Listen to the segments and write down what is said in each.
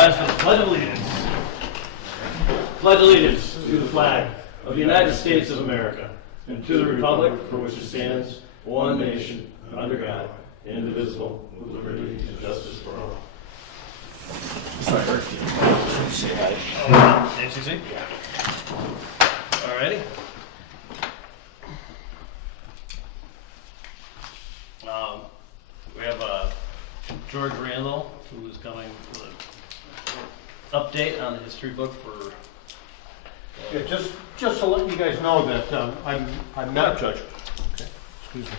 rise for the Pledge of Allegiance. Pledge allegiance to the flag of the United States of America and to the republic for which it stands, one nation, under God, indivisible, with liberty and justice for all. Say hi. ACC? Alrighty. We have George Randall, who is coming with an update on the history book for. Yeah, just to let you guys know that I'm not Judge. Okay, excuse me.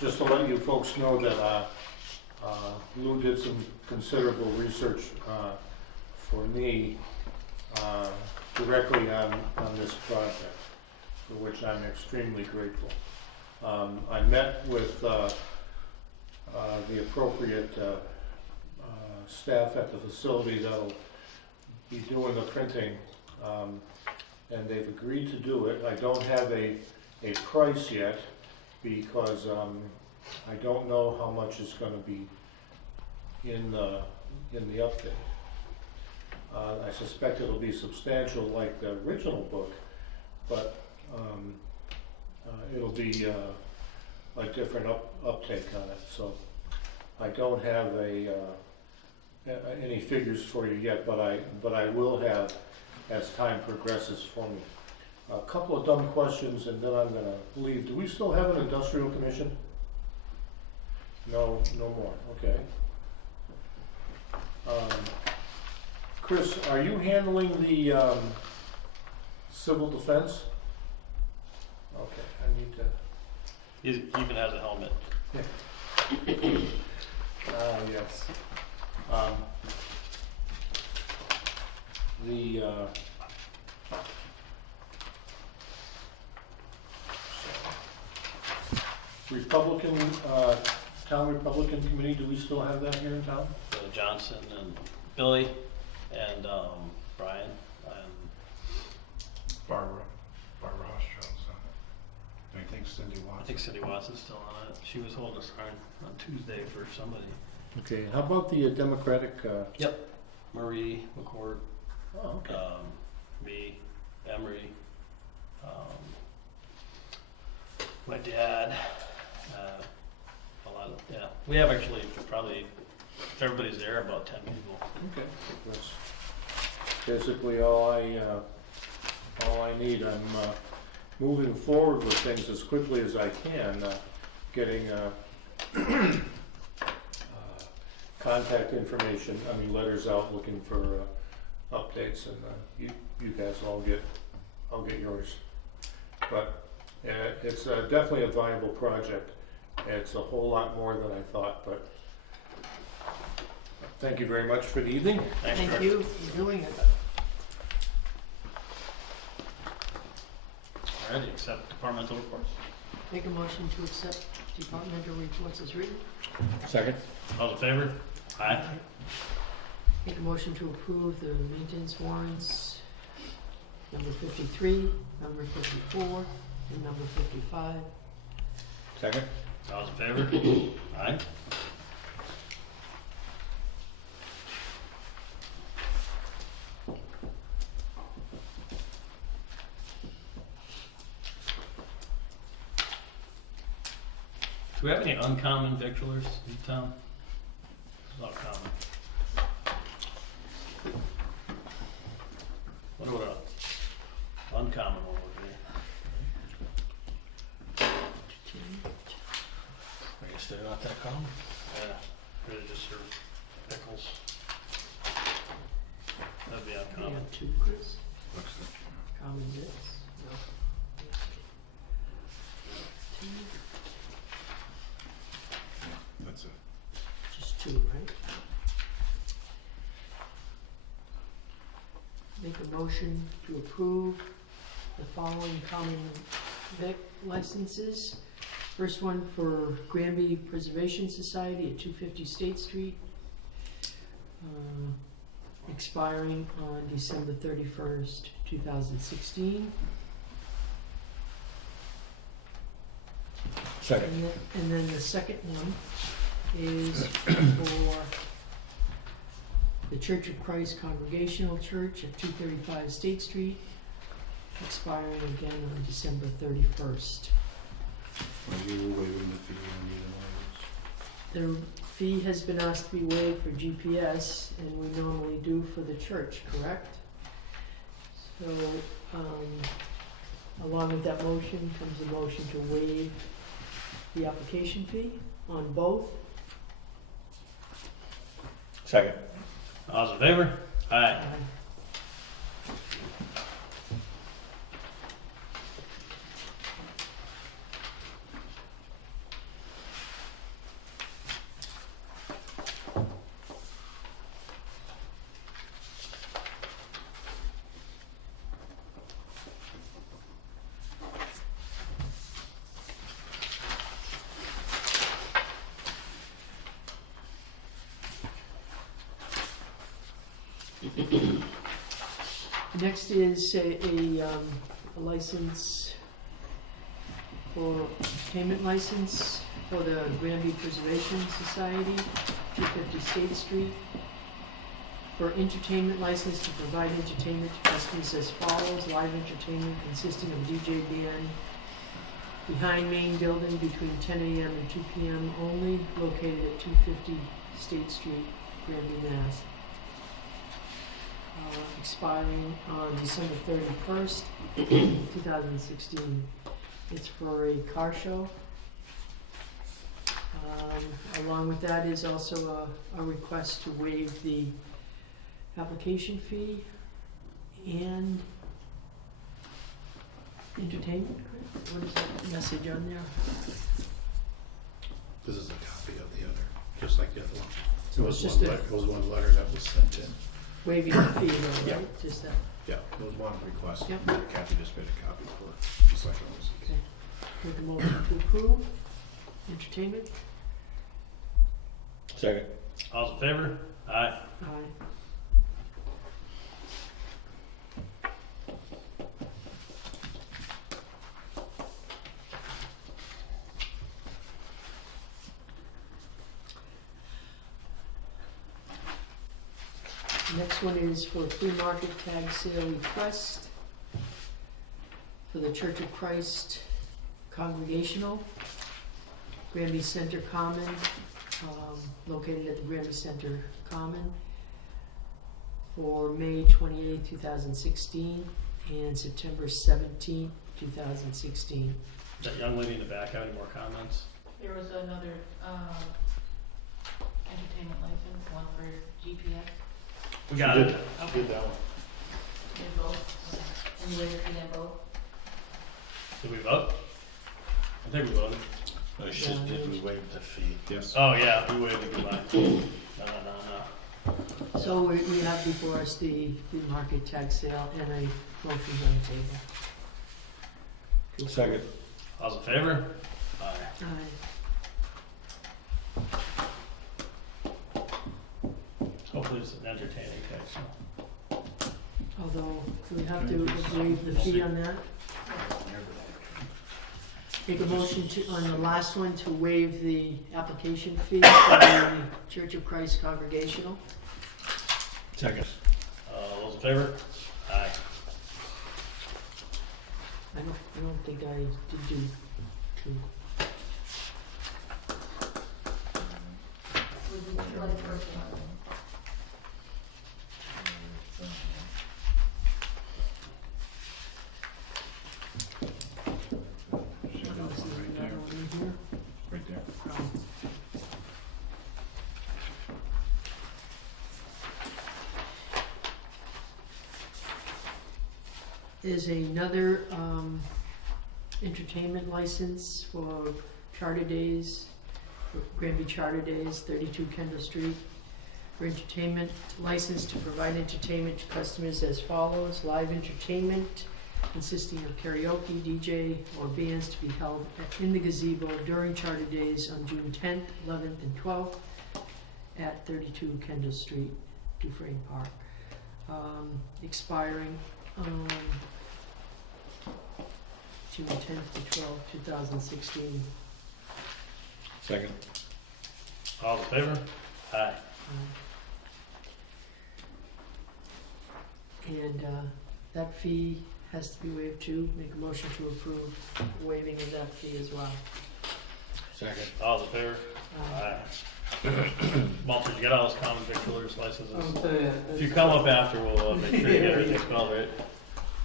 Just to let you folks know that Lou did some considerable research for me directly on this project, for which I'm extremely grateful. I met with the appropriate staff at the facility that'll be doing the printing, and they've agreed to do it. I don't have a price yet because I don't know how much is going to be in the update. I suspect it'll be substantial like the original book, but it'll be a different uptake on it. So I don't have any figures for you yet, but I will have as time progresses for me. A couple of dumb questions and then I'm going to leave. Do we still have an industrial commission? No more. Okay. Chris, are you handling the civil defense? Okay, I need to. He even has a helmet. Yes. Republican, Town Republican Committee, do we still have that here in town? Johnson and Billy and Brian and Barbara Hostrell's on it. I think Cindy Watson. I think Cindy Watson's still on it. She was holding a sign on Tuesday for somebody. Okay, how about the Democratic? Yep. Marie McCord. Oh, okay. Me, Emery, my dad, a lot of, yeah. We have actually probably, if everybody's there, about 10 people. Okay, that's basically all I need. I'm moving forward with things as quickly as I can, getting contact information, letters out looking for updates, and you guys I'll get yours. But it's definitely a viable project. It's a whole lot more than I thought, but thank you very much for the evening. Thank you for doing it. Alrighty, accept departmental reports. Make a motion to accept departmental reports as written. Second. All in favor? Aye. Make a motion to approve the maintenance warrants, number 53, number 54, and number 55. Second. All in favor? Aye. Do we have any uncommon victualers in town? Not common. What about an uncommon one over here? I guess they're not that common. Yeah, really just serve pickles. That'd be We uncommon. have two, Chris. Looks like, Common this. No. Two, that's it. just two, right? Make a motion to approve the following common vic licenses. First one for Granby Preservation Society at 250 State Street, expiring on December 31st, 2016. Second. And then the second one is for the Church of Christ Congregational Church at 235 State Street, expiring again on December 31st. Are you waiving the fee on either one of The fee has been asked to be waived for GPS, and we normally do for the church, correct? So, along with that motion comes a motion to waive the application fee on both. Second. All's in favor? Aye. Next is a license for payment license for the Granby Preservation Society, 250 State Street, for entertainment license to provide entertainment to customers as follows: live entertainment consisting of DJ band behind main building between 10 a.m. and 2 p.m. only, located at 250 State Street, Granby, Mass. Expiring on December 31st, 2016. It's for a car show. Along with that is also a request to waive the application fee and entertainment. What is that message on there? This is a copy of the other, just like the other one. So It it's was just one a letter, it was one letter that was sent in. waiving the fee, though, Yeah. right? Just that. Yeah, it was one request. Yep. Kathy just made a copy for the second one. Okay. Make a motion to approve entertainment. Second. All's in favor? Aye. Aye. Next one is for a flea market tag sale request for the Church of Christ Congregational, Granby Center Common, located at the Granby Center Common, for May 28, 2016, and September 17, 2016. That young lady in the back have any more comments? There was another entertainment license, one for GPS. We got it. Did that one. Did both. And you waited for them both? Did we vote? I think we voted. No, she just did, we waived the fee. Yes. Oh, yeah, we waited to combine. No. So we have before us the flea market tag sale and a motion on the table. Second. All's in favor? Aye. Aye. Hopefully it's an entertaining text. Although, do we have to waive the fee on that? Make a motion to, on the last one, to waive the application fee for the Church of Christ Congregational. Second. All's in favor? Aye. I don't think I did do two. Would you like the first one? Should have I don't see one right another there. one in here. Right there. Is another entertainment license for Charter Days, for Granby Charter Days, 32 Kendall Street, for entertainment license to provide entertainment to customers as follows: live entertainment consisting of karaoke, DJ, or bands to be held in the gazebo during Charter Days on June 10th, 11th, and 12th at 32 Kendall Street, Dufresne Park, expiring June 10th to 12th, 2016. Second. All in favor? Aye. And that fee has to be waived too. Make a motion to approve waiving of that fee as well. Second. All in favor? Aye. Walter, you got all those common victualers licenses? If you come up after, we'll make sure you get everything spelled right.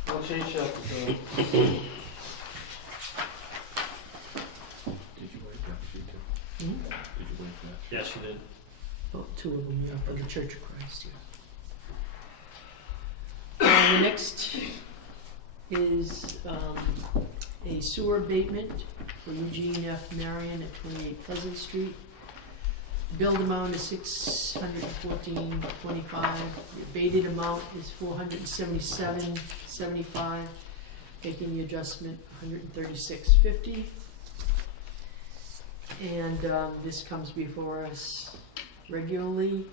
I'll change up the. Did you waive that fee too? Hmm? Did you waive that? Yes, you did. Oh, two of them, yeah, for the Church of Christ, yeah. The next is a sewer abatement for Eugene F. Marion at 28 Pleasant Street. Billed amount is $614.25. The abated amount is $477.75, making the adjustment $136.50. And this comes before us regularly.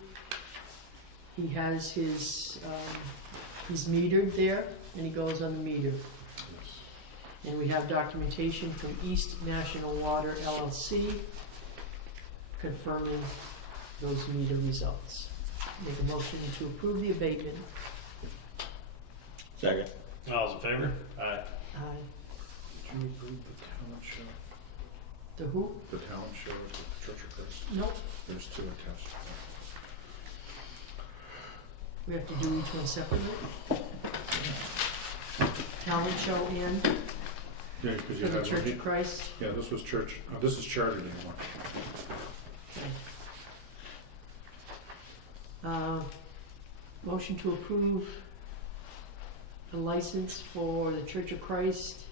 He has his, he's metered there, and he goes on the meter. And we have documentation from East National Water LLC confirming those meter results. Make a motion to approve the abatement. Second. All in favor? Aye. Aye. Did you approve the talent show? The who? The talent show at the Church of Christ? Nope. There's two attached. We have to do each one separately. Talent show and Yeah, because for the Church of Christ. Yeah, this was church, this is Charter Day one. Motion to approve a license for the Church of Christ,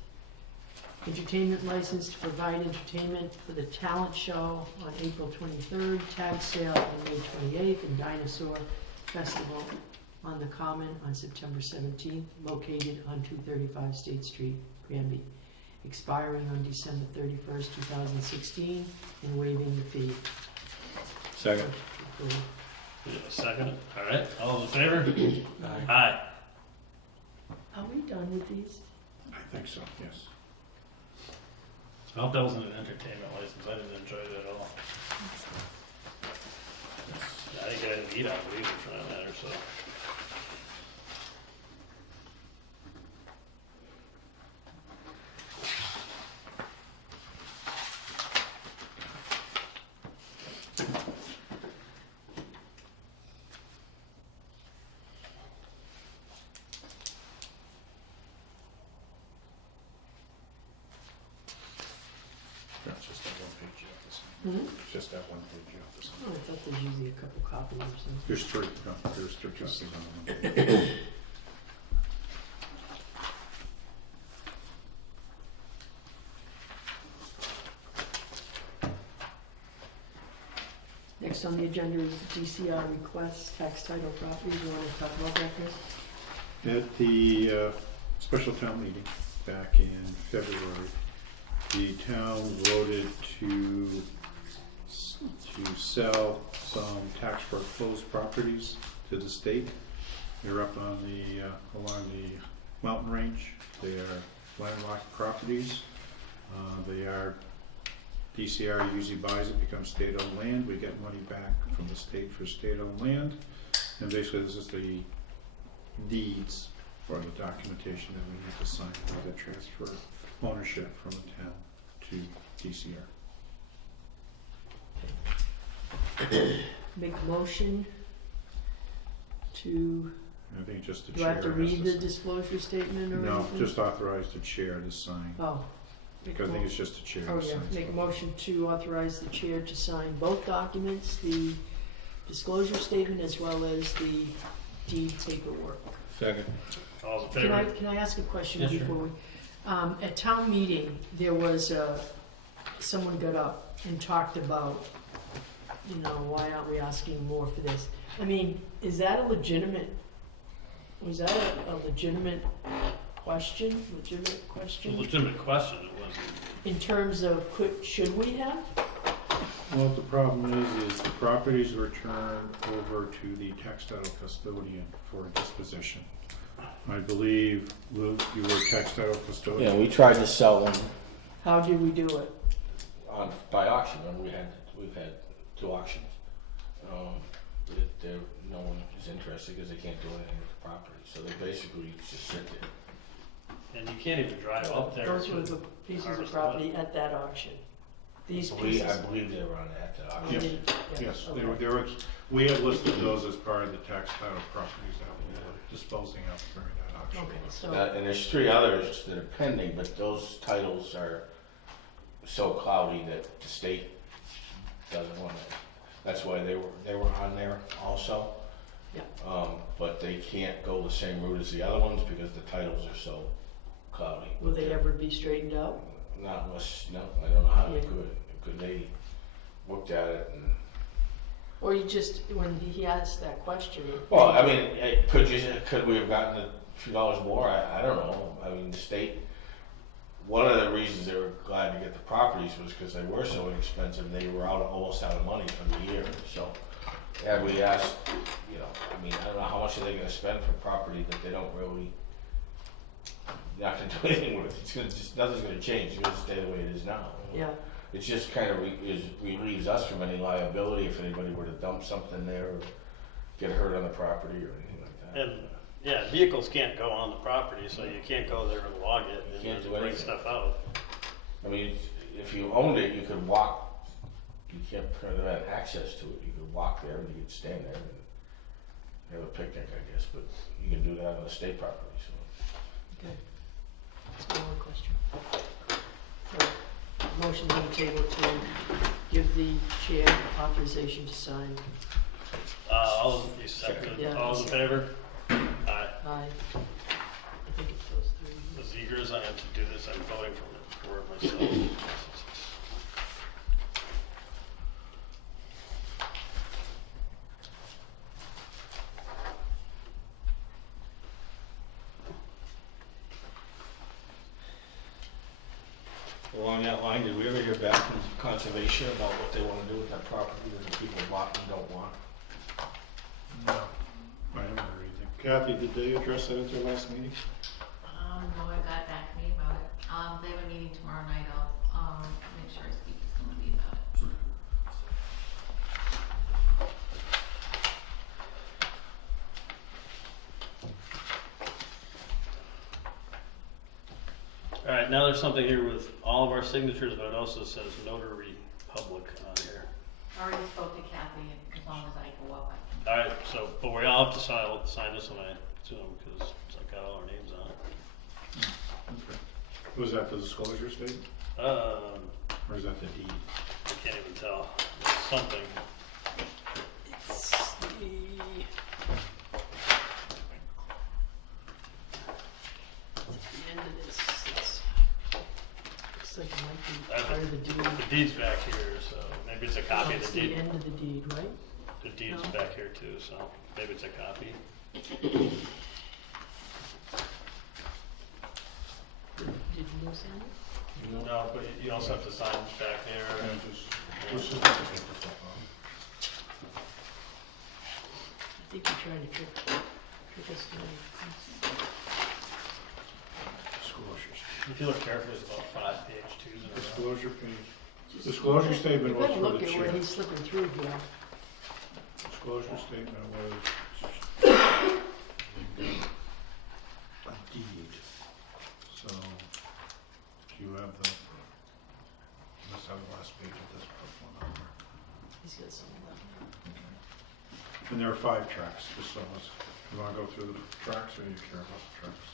entertainment license to provide entertainment for the talent show on April 23rd, tag sale on May 28th, and dinosaur festival on the Common on September 17th, located on 235 State Street, Granby, expiring on December 31st, 2016, and waiving the fee. Second. Approve. Second. All right. All in favor? Aye. Are we done with these? I think so, yes. I hope that wasn't an entertainment license. I didn't enjoy that at all. I didn't get anything to eat out of it either for that matter, so. That's just that one page you have to sign. Hmm? It's just that one page you have to sign. Oh, I thought there's usually a couple copies or something. There's three, no, there's three copies on them. Next on the agenda is DCR request, tax title properties. You want to talk about that, Chris? At the special town meeting back in February, the town voted to sell some tax foreclosed properties to the state. They're up on the along the mountain range. They are landlocked properties. They are DCR usually buys it, becomes state-owned land. We get money back from the state for state-owned land, and basically this is the deeds or the documentation that we need to sign for the transfer ownership from the town to DCR. Make a motion to, I think just the do I chair have to has read the sign. disclosure statement or No, anything? just authorize the chair to sign, Oh. because I think it's just the chair Oh, who yeah, signs. make a it. motion to authorize the chair to sign both documents, the disclosure statement as well as the deed paperwork. Second. All in Can favor? I ask a question Yes, sure. before we, at town meeting, there was, someone got up and talked about, you know, why aren't we asking more for this? I mean, is that a legitimate, was that a legitimate question? It's a legitimate question. It wasn't. In terms of, should we have? Well, the problem is the properties were turned over to the tax title custodian for disposition. I believe, Luke, you were tax title custodian. Yeah, we tried to sell them. How did we do it? by auction, and we've had 2 auctions. No one is interested because they can't do anything with the property, so they basically just sit there. And you can't even drive up there. Those were to the pieces of harvest property at that auction. These I pieces. believe they were on at the Oh, auction. did- yeah, Yes, okay. they were, we had listed those as part of the tax title properties that we were disposing of during that auction. Okay, so, And there's 3 others that are pending, but those titles are so cloudy that the state doesn't want it. That's why they were on there also. Yeah. But they can't go the same route as the other ones because the titles are so cloudy. will they ever be straightened out? Not unless, no, I don't know how they Yeah. could they looked at it and, Or you just, when he asked that question? well, I mean, could we have gotten a few dollars more? I don't know. I mean, the state, one of the reasons they were glad to get the properties was because they were so inexpensive, they were almost out of money for the year, so. Had we asked, I mean, I don't know, how much are they gonna spend for property that they don't really, not gonna do anything with? Nothing's gonna change, it's gonna stay the way it is now. Yeah, It just kind of relieves us from any liability if anybody were to dump something there or get hurt on the property or anything like that. And, yeah, vehicles can't go on the property, so you can't go there and log it and Can't do bring anything. stuff out. I mean, if you owned it, you could walk, you can't prevent access to it, you could walk there and you could stand there and have a picnic, I guess, but you can do that on the state property, so. okay. That's my one question. So, motion on the table to give the chair authorization to sign. You second, Yeah. all those in favor? Aye. Aye. I think it's those 3. As eager as I am to do this, I'm voting for it myself. Along that line, did we ever hear back from conservation about what they wanna do with that property that the people want and don't want? No, I don't remember anything. Kathy, did they address that at their last meeting? No one got back to me about it. They have a meeting tomorrow night. I'll, make sure I speak to somebody about it. All right, now there's something here with all of our signatures, but it also says notary public on here. I already spoke to Kathy, and as long as I go up, I can. All right, so, but we all have to sign this one, I assume, because it's got all our names on it. Okay. Was that the disclosure statement, or is that the deed? I can't even tell. It's something. It's the, at the end of this, looks like it might be part of the deed. The deed's back here, so maybe it's a copy of It's the the deed. end of the deed, right? The deed's No. back here too, so maybe it's a copy. Did you sign it? No, but you also have to sign back there. And let's just get this stuff on. I think you're trying to trick us tonight. Disclosures. If you look carefully, it's about 5 page twos in a row. Disclosure page. Disclosure statement You was better for the look at chair. what he's slipping through here. Disclosure statement was a deed. So, do you have the, you must have the last page of this one on there. He's got some of that. And there are 5 tracks, just so let's, you wanna go through the tracks or you care about the tracks?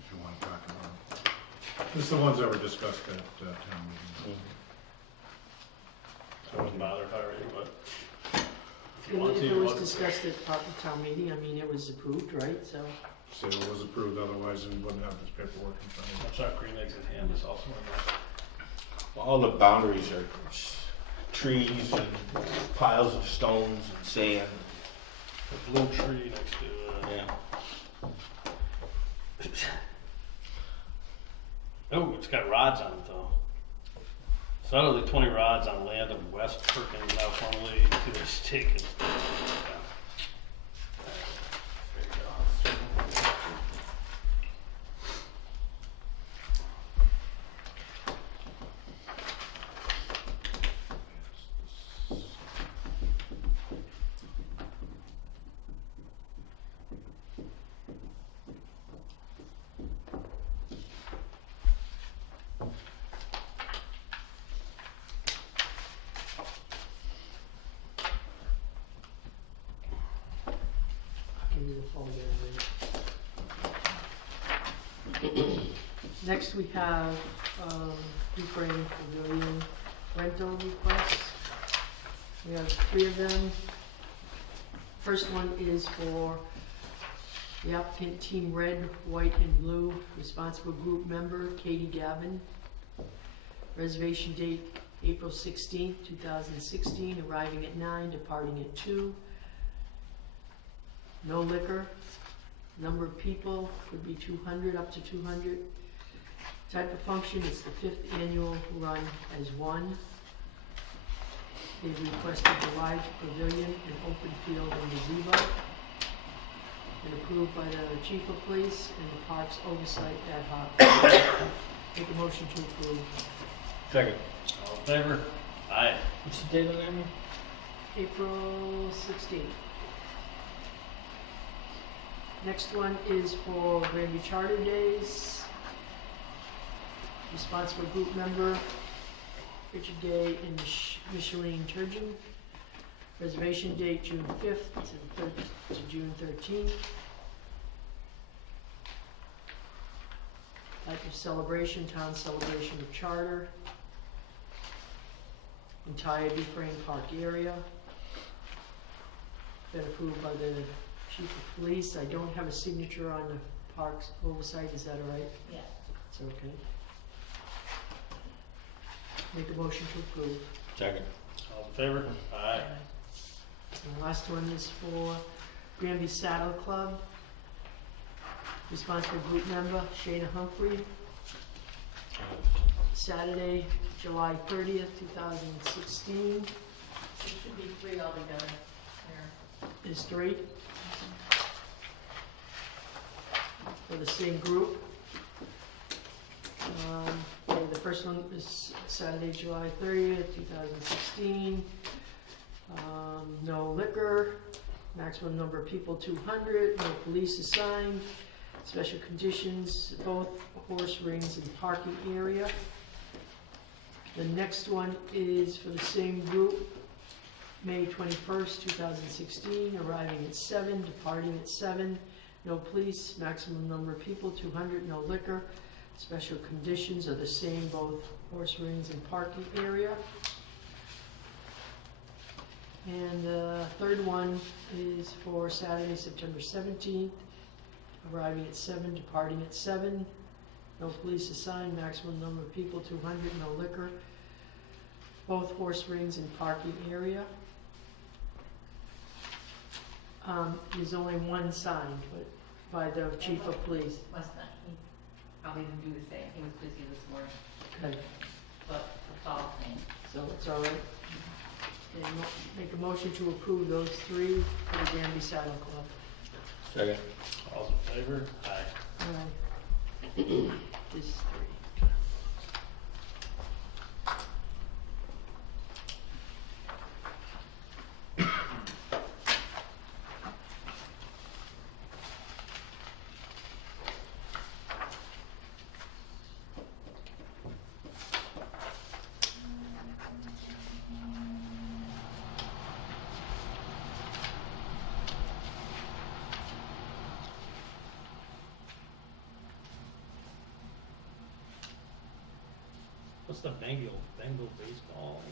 If you wanna talk about them. This is the ones that were discussed at town meeting. I wouldn't bother if I were you, but if you want If to, it you was want to. discussed at town meeting, I mean, it was approved, right? So, Say it was approved, otherwise we wouldn't have this paperwork in front of us. I'm sorry, Green Eggs in Hand is also in there. All the boundaries are trees and piles of stones and sand. The blue tree next to, Yeah. oh, it's got rods on it though. Southerly 20 rods on land of West Perkins, now formerly to the stake. There you go. folder in a minute. Next, we have Dufresne Pavilion rental requests. We have 3 of them. First one is for the applicant Team Red, White, and Blue, responsible group member Katie Gavin. Reservation date April 16th, 2016, arriving at 9, departing at 2. No liquor. Number of people could be 200, up to 200. Type of function is the 5th annual run as one. They've requested the large pavilion and open field and gazebo. Been approved by the chief of police and the parks oversight ad hoc. Make a motion to approve. Second. All in favor? Aye. What's the date on that one? April 16th. Next one is for Granby Charter Days. Responsible group member Richard Gay and Micheline Turgeon. Reservation date June 5th to June 13th. Type of celebration, town celebration of charter. Entire Dufresne Park area. Been approved by the chief of police. I don't have a signature on the parks oversight, is that all right? Yeah. It's okay. Make a motion to approve. Second. All in favor? Aye. And the last one is for Granby Saddle Club. Responsible group member Shana Humphrey. Saturday, July 30th, 2016. There should be 3 altogether there. Is 3 for the same group. Okay, the first one is Saturday, July 30th, 2016. No liquor, maximum number of people 200, no police assigned, special conditions, both horse rings and parking area. The next one is for the same group, May 21st, 2016, arriving at 7, departing at 7, no police, maximum number of people 200, no liquor. Special conditions are the same, both horse rings and parking area. And the third one is for Saturday, September 17th, arriving at 7, departing at 7. No police assigned, maximum number of people 200, no liquor. Both horse rings and parking area. There's only one signed, but by the chief of police. Must not, he probably didn't do the same, he was busy this morning, Okay, but it's all the same. so it's all right. And make a motion to approve those 3 for the Granby Saddle Club. Second. All in favor? Aye. This 3. What's the Bengal baseball?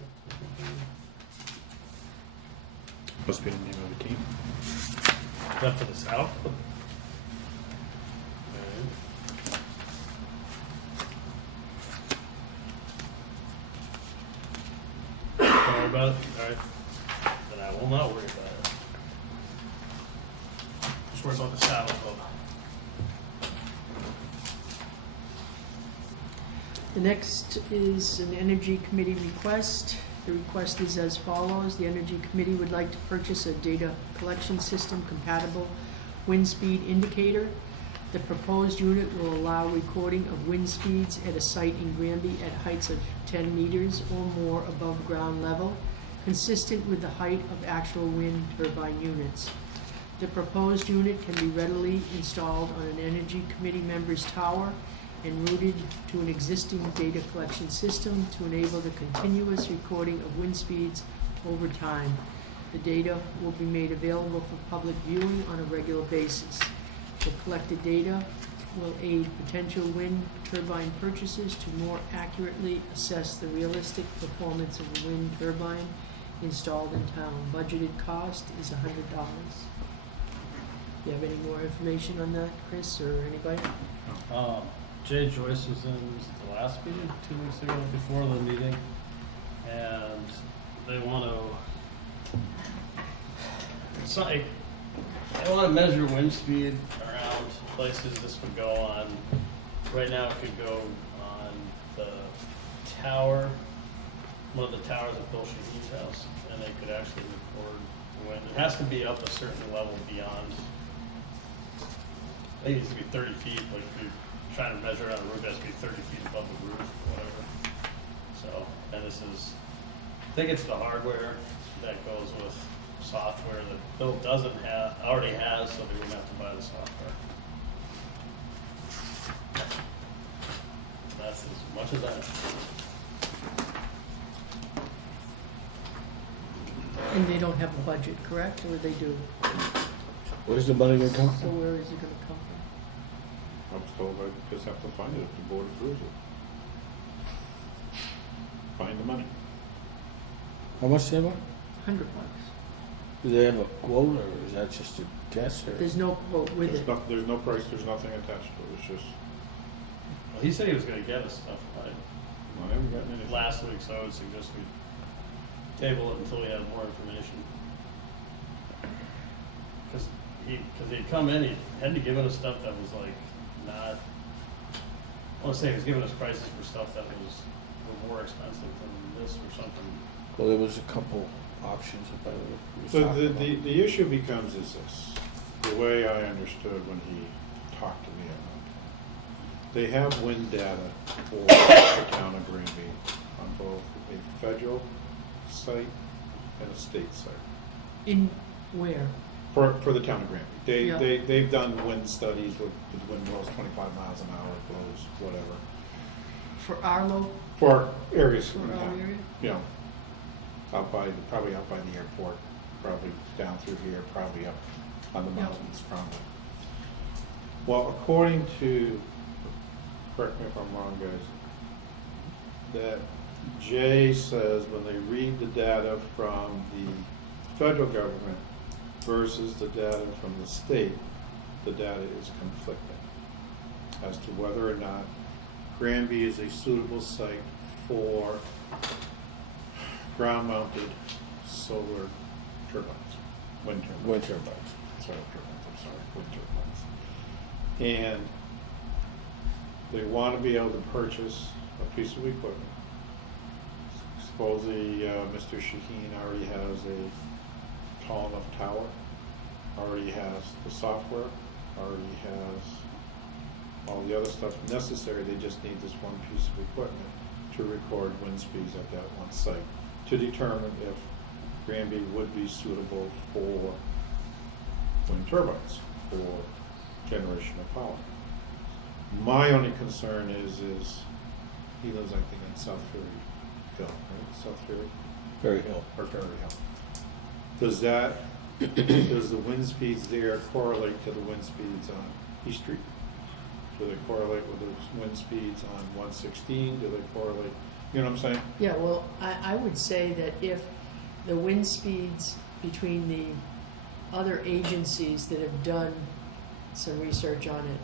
Must be the name of the team. Is that for the South? Don't worry about it? Alright. Then I will not worry about it. Just worry about the Saddle Club. The next is an Energy Committee request. The request is as follows. The Energy Committee would like to purchase a data collection system compatible wind speed indicator. The proposed unit will allow recording of wind speeds at a site in Granby at heights of 10 meters or more above ground level, consistent with the height of actual wind turbine units. The proposed unit can be readily installed on an Energy Committee member's tower and routed to an existing data collection system to enable the continuous recording of wind speeds over time. The data will be made available for public viewing on a regular basis. The collected data will aid potential wind turbine purchasers to more accurately assess the realistic performance of a wind turbine installed in town. Budgeted cost is $100. Do you have any more information on that, Chris, or anybody? Jay Joyce was in the last meeting, 2 weeks ago, before the meeting, and they want to, It's like, I want to measure wind speed around places this would go on. Right now it could go on the tower, one of the towers at Bill Shaheen's house, and they could actually record the wind. It has to be up a certain level beyond, I think it needs to be 30 feet, like if you're trying to measure on a roof, it has to be 30 feet above the roof or whatever. So, and this is, I think it's the hardware that goes with software that Bill doesn't have, already has, so they wouldn't have to buy the software. That's as much as that. And they don't have a budget, correct, or they do? Where's the money gonna come So from? where is it gonna come from? I was told I just have to find it if the board approves it. Find the money. How much they want? $100. Do they have a quote, or is that just a guess, or? There's no quote with it. There's no price, there's nothing attached to it, it's just, Well, he said he was gonna get us stuff I haven't gotten anything. last week, so I would suggest we table it until we have more information. Cause he'd come in, he hadn't given us stuff that was like not, I wanna say he was giving us prices for stuff that were more expensive than this or something. Well, there was a couple options about it. we So talked about. the issue becomes is this, the way I understood when he talked to me about it. They have wind data for the town of Granby on both a federal site and a state site. In where? For the town of Granby. Yeah. They've done wind studies with wind blows 25 miles an hour, blows, whatever. For Arlo, For areas for in our town. area? You know, probably out by the airport, probably down through here, probably up on the Yeah. mountains, probably. Well, according to, correct me if I'm wrong, guys, that Jay says when they read the data from the federal government versus the data from the state, the data is conflicting as to whether or not Granby is a suitable site for ground-mounted solar turbines, wind turbines. Wind turbines. Solar turbines, I'm sorry, wind turbines. And they want to be able to purchase a piece of equipment. Supposedly, Mr. Shaheen already has a tall enough tower, already has the software, already has all the other stuff necessary. They just need this one piece of equipment to record wind speeds at that one site to determine if Granby would be suitable for wind turbines for generation of power. My only concern is he lives, I think, in South Ferry Hill, right? South Ferry Ferry Hill. or Ferry Hill. Does the wind speeds there correlate to the wind speeds on East Street? Do they correlate with the wind speeds on 116? Do they correlate? You know what I'm saying? Yeah, well, I would say that if the wind speeds between the other agencies that have done some research on it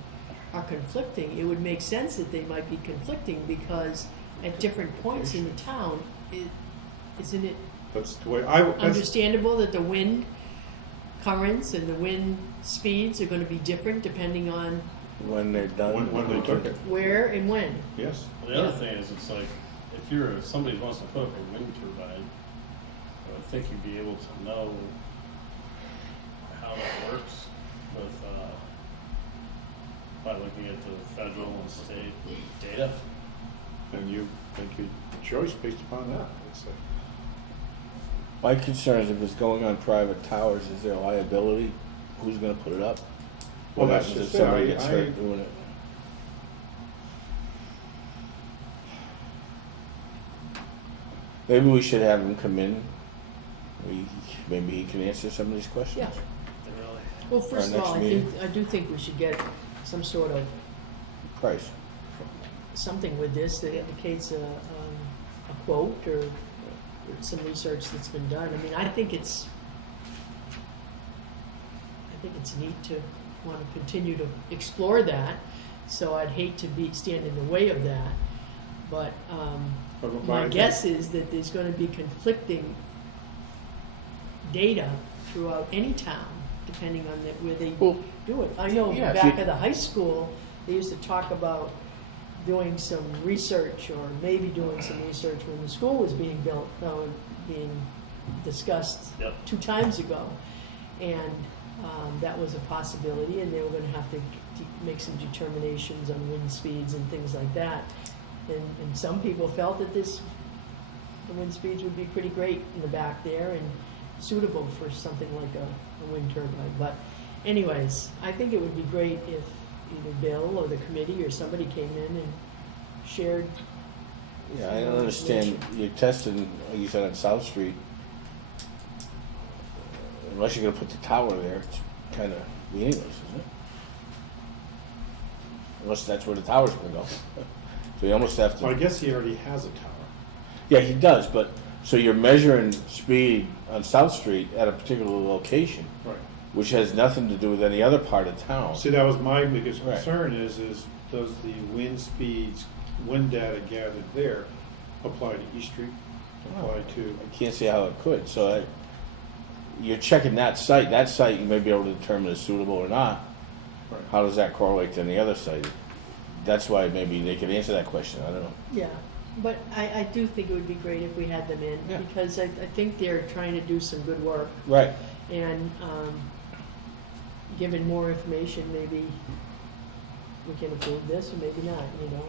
are conflicting, it would make sense that they might be conflicting because at different points in the town, isn't it That's the way understandable that the wind currents and the wind speeds are going to be different depending on When they're done. when they took it. where and when? Yes. Well, the other thing is, it's like, if somebody wants to put up a wind turbine, I would think you'd be able to know how that works with, by looking at the federal and state data. And you make your choice based upon that, I'd say. My concern is if it's going on private towers, is there liability? Who's gonna put it up? Well, What that's happens if just it. somebody I- gets hurt doing it? Maybe we should have them come in Maybe he can answer some of these questions. Yeah. Really. Well, first of next all, meeting? I do think we should get some sort of, Price. something with this that indicates a quote or some research that's been done. I mean, I think it's neat to want to continue to explore that, so I'd hate to stand in the way of that. But my guess is that there's going to be conflicting data throughout any town, depending on where they Well, do it. I know yeah, if back you- at the high school, they used to talk about doing some research, or maybe doing some research when the school was being built, being discussed Yep. 2 times ago. And that was a possibility, and they were going to have to make some determinations on wind speeds and things like that. And some people felt that the wind speeds would be pretty great in the back there and suitable for something like a wind turbine. But anyways, I think it would be great if either Bill or the committee or somebody came in and shared. Yeah, I don't understand, you're testing, like you said, on South Street. Unless you're gonna put the tower there, it's kind of meaningless, isn't it? Unless that's where the tower's gonna go. So you almost have Well, I to, guess he already has a tower. yeah, he does, but, so you're measuring speed on South Street at a particular location, Right. which has nothing to do with any other part of town. See, that was my biggest Right. concern is does the wind speeds, wind data gathered there apply to East Street? Apply to, I can't see how it could, so you're checking that site you may be able to determine is suitable or not. right. How does that correlate to any other site? That's why maybe they could answer that question, I don't know. Yeah, but I do think it would be great if we had them in, Yeah. because I think they're trying to do some good work. Right. And given more information, maybe we can approve this or maybe not,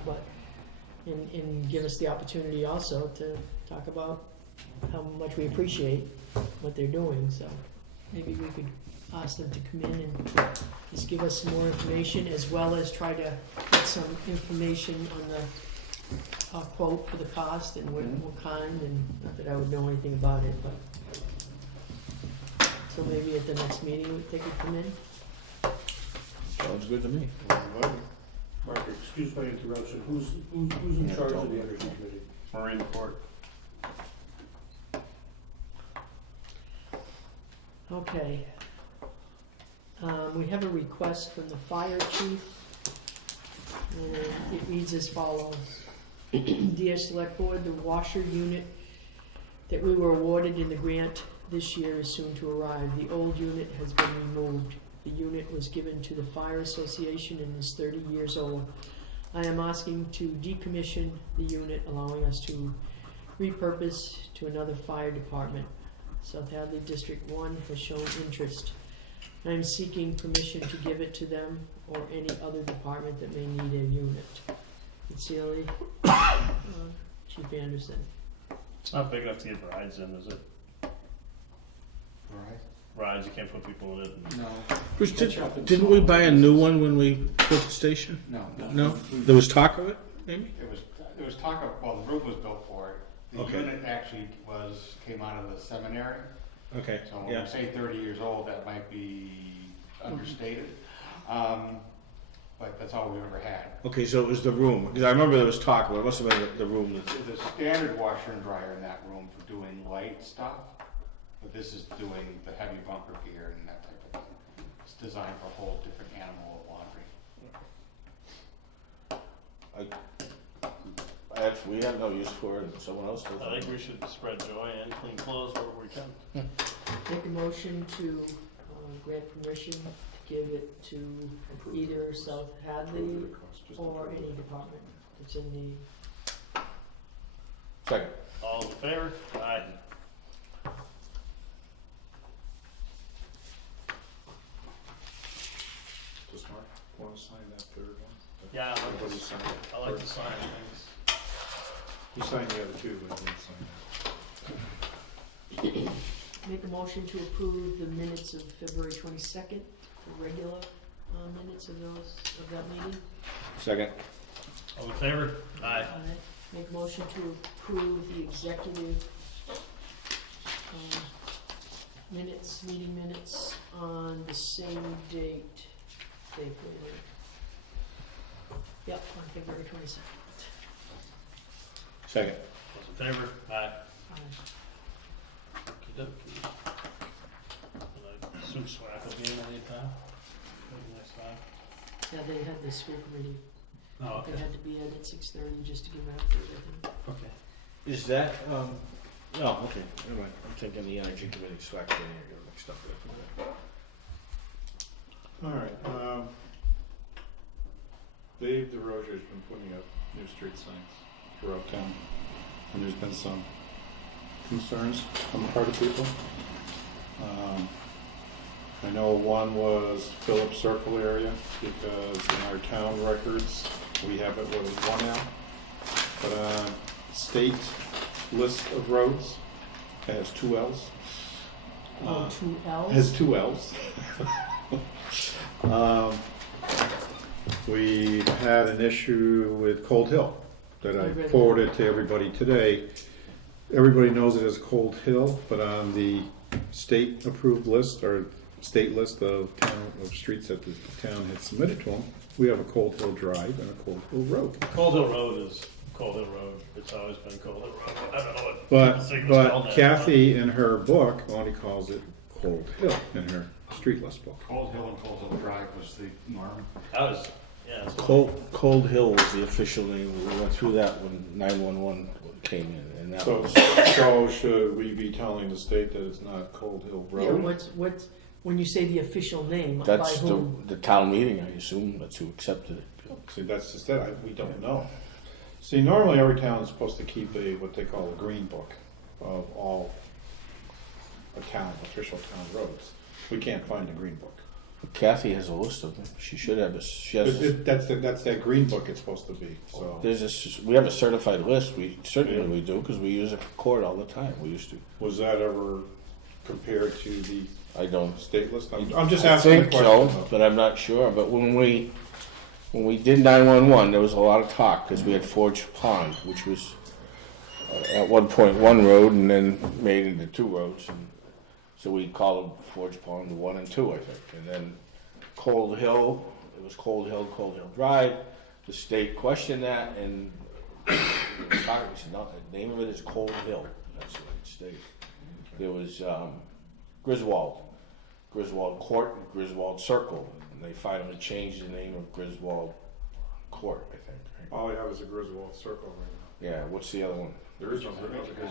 but, and give us the opportunity also to talk about how much we appreciate what they're doing, so maybe we could ask them to come in and just give us some more information, as well as try to get some information on the quote for the cost and what kind, and not that I would know anything about it, but. So maybe at the next meeting, they could come in? Sounds good to me. Mark, excuse my interruption, who's in charge of the Energy Committee? Marine Court. Okay. We have a request from the fire chief, and it reads as follows. Dear Selectboard, the washer unit that we were awarded in the grant this year is soon to arrive. The old unit has been removed. The unit was given to the Fire Association and is 30 years old. I am asking to decommission the unit, allowing us to repurpose to another fire department. South Hadley District 1 has shown interest. I am seeking permission to give it to them or any other department that may need a unit. Sincerely, Chief Anderson. It's not big enough to get rides in, is it? Right. Rides, you can't put people in it. No. Bruce, didn't we buy a new one when we built the station? No. No? There was talk of it, maybe? It was talk of, well, the roof was built for it. The Okay. unit actually came out of the seminary. Okay, So when yeah. we say 30 years old, that might be understated. But that's all we've ever had. Okay, so it was the room, because I remember there was talk, but it must have been the room that, There's a standard washer and dryer in that room for doing light stuff, but this is doing the heavy bunker gear and that type of thing. It's designed for a whole different animal of laundry. we have no use for it, and someone else does. I think we should spread joy and clean clothes wherever we can. Make a motion to grant permission to give it to either South Hadley or any department that's in the. Second. All in favor? Aye. Does Mark want to sign that third one? Yeah, Everybody sign it. I like to sign things. He signed the other two, but he didn't sign that. Make a motion to approve the minutes of February 22nd, the regular minutes of that meeting. Second. All in favor? Aye. Make a motion to approve the executive minutes, meeting minutes on the same date they put in. Yep, on February 22nd. Second. Those in favor? Aye. Okey-dokey. And I assume SWAC will be in anytime? Maybe next time? Yeah, they had the school committee, Oh, they okay. had to be at 6:30 just to give an update, I think. Okay. Is that, oh, okay, never mind. I'm thinking the energy committee, SWAC committee, I got mixed up there. All right, Dave DeRozier's been putting up new street signs throughout town, and there's been some concerns on the part of people. I know one was Phillips Circle area, because in our town records, we have it with one L, but state list of roads, it has two L's. Oh, 2 L's? Has two L's. We had an issue with Cold Hill that I forwarded to everybody today. Everybody knows it as Cold Hill, but on the state approved list or state list of streets that the town had submitted to them, we have a Cold Hill Drive and a Cold Hill Road. Cold Hill Road is Cold Hill Road. It's always been Cold Hill Road. I don't know what But signal's called that. Kathy in her book only calls it Cold Hill in her street list book. Cold Hill and Cold Hill Drive was the norm. That was, yeah. It's Cold Hill was the official name. We went through that when 911 came in, and that So, was. so should we be telling the state that it's not Cold Hill Yeah, Road? what's, when you say the official name, by That's whom? the town meeting, I assume. That's who accepted it. See, that's just it, we don't know. See, normally every town is supposed to keep what they call a green book of all official town roads. We can't find a green book. Kathy has a list of them. She should have a. She has. That's that green book it's supposed to be, so. There's this. We have a certified list. We certainly we do because we use it for court all the time. We used to. Was that ever compared to the I don't. state list? I'm just I asking the think question. so, but I'm not sure. But when we did 911, there was a lot of talk because we had Forge Pond, which was at one point one road and then made into two roads. And so we called them Forge Pond 1 and 2, I think. And then Cold Hill, it was Cold Hill Drive. The state questioned that, and we said, no, the name of it is Cold Hill. That's what it stated. There was Griswold Court and Griswold Circle, and they finally changed the name of Griswold Court, I think. Right? All I have is a Griswold Circle right Yeah, what's the other one? now. There is no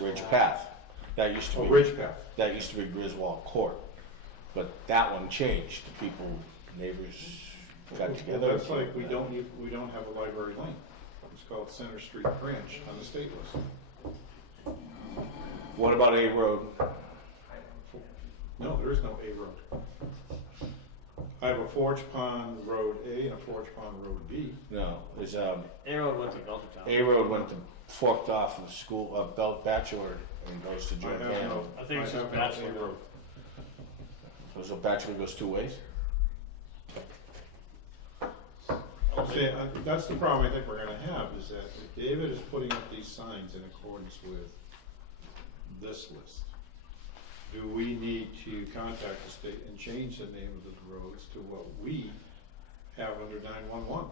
Ridge Path. That used to be Ridge Path. That used to be Griswold Court, but that one changed. The people, neighbors got together. That's like we don't have a library lane. It's called Center Street Branch on the state list. What about A Road? No, there is no A road. I have a Forge Pond Road A and a Forge Pond Road B. No, there's A Road went to Belchertown. A Road went to forked off of school of Bachelor and goes to I Joint have Dam. no. I think it's have just no Bachelor A Road. So Bachelor goes two ways. See, that's the problem I think we're gonna have, is that if David is putting up these signs in accordance with this list, do we need to contact the state and change the name of the roads to what we have under 911?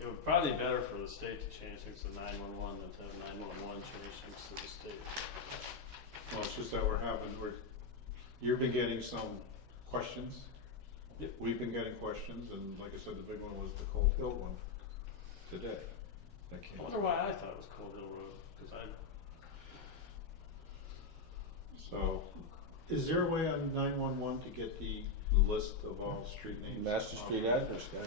It would probably be better for the state to change things to 911 than to have 911 change things to the state. Well, it's just that you've been getting some questions. Yep. We've been getting questions, and like I said, the big one was the Cold Hill one today. That came I wonder why I thought it was Cold Hill Road, because So, is there a way on 911 to get the list of all street names? Master Street address guy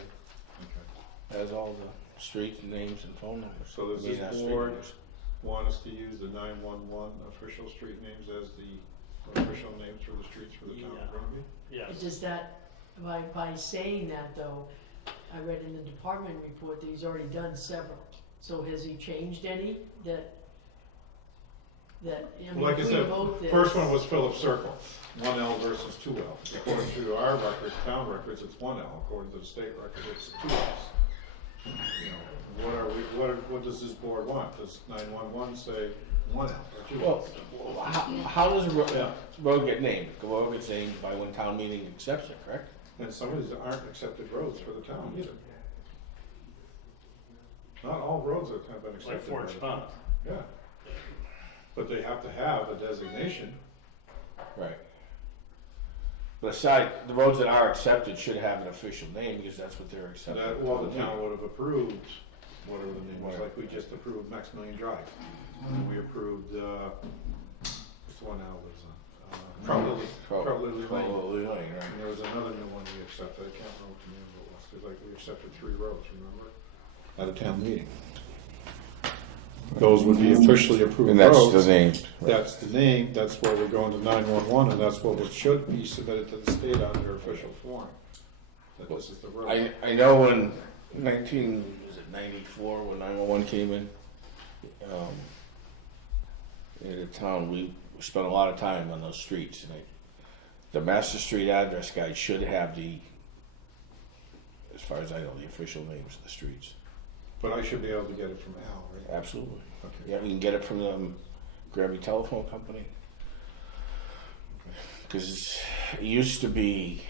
Okay. has all the street names and phone numbers. So does I mean, this street board numbers. want us to use the 911 official street names as the official names for the streets for the town Yeah. of Granby? yes. Does that, by saying that though, I read in the department report that he's already done several. So has he changed any that, I mean, Well, like I if we said, vote this. first one was Phillips Circle, 1L versus 2L. According to our records, town records, it's 1L. According to the state record, it's 2Ls. You know, what does this board want? Does 911 say one L or two Well, Ls. how does a Yeah. road get named? The road gets named by when town meeting accepts it, correct? And some of these aren't accepted roads for the town either. Not all roads have been accepted. Like Forge by the Pond. town. Yeah. But they have to have a designation. Right. But aside, the roads that are accepted should have an official name because that's what they're accepted. That, well, the town would have approved whatever the name was, Right. like we just approved Maximilian Drive. We approved, what's the one now lives on? Trout Lily Lane. Probably Lane, right? And there was another new one we accepted, I can't remember what the name of it was, there's like, we accepted 3 roads, remember? At a town meeting. Those would be officially approved And that's roads. the name. That's the name, that's where we're going to 911, and that's what it should be submitted to the state on their official form. That this is the road. I know when 94 when 911 came in the town, we spent a lot of time on those streets. And the master street address guide should have as far as I know, the official names of the streets. But I should be able to get it from Al, right? Absolutely. Okay. Yeah, we can get it from the Granby Telephone Company. Because it used to be,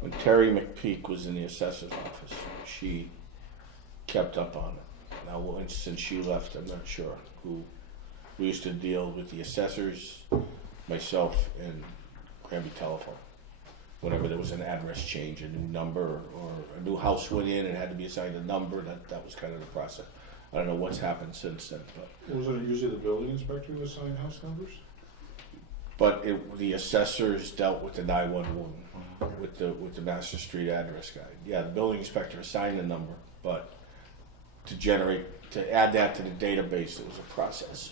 when Terry McPeak was in the assessor's office, she kept up on it. Now, since she left, I'm not sure who. We used to deal with the assessors, myself, and Granby Telephone. Whenever there was an address change, a new number, or a new house went in and had to be assigned a number, that was kind of the process. I don't know what's happened since then, but Wasn't it usually the building inspector who assigned house numbers? the assessors dealt with the 911 with the master street address guide. Yeah, the building inspector assigned the number, but to add that to the database, it was a process.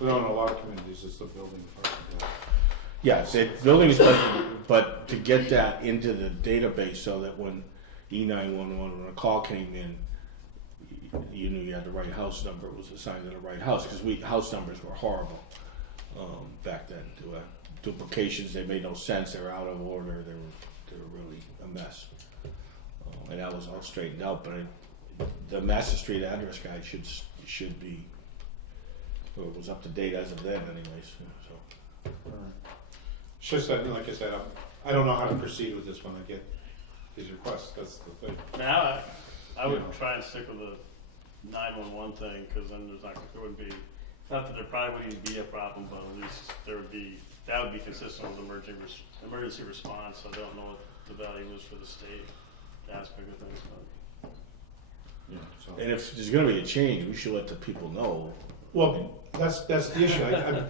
We don't know, a lot of communities, it's the building department. Yeah, the building inspector, but to get that into the database so that when E911, when a call came in, you knew you had the right house number, it was assigned to the right house, because house numbers were horrible back then. Duplications, they made no sense, they were out of order, they were really a mess. And that was all straightened out, but the Master Street address guide should be, or it was up to date as of then anyways, so. It's just that, like I said, I don't know how to proceed with this when I get these requests, that's the thing. Now, I would try and stick with the 911 thing, because then there wouldn't be, not that there probably wouldn't even be a problem, but at least that would be consistent with emergency response. I don't know what the value is for the state aspect of things, but. Yeah, so. And if there's gonna be a change, we should let the people know. Well, that's the issue.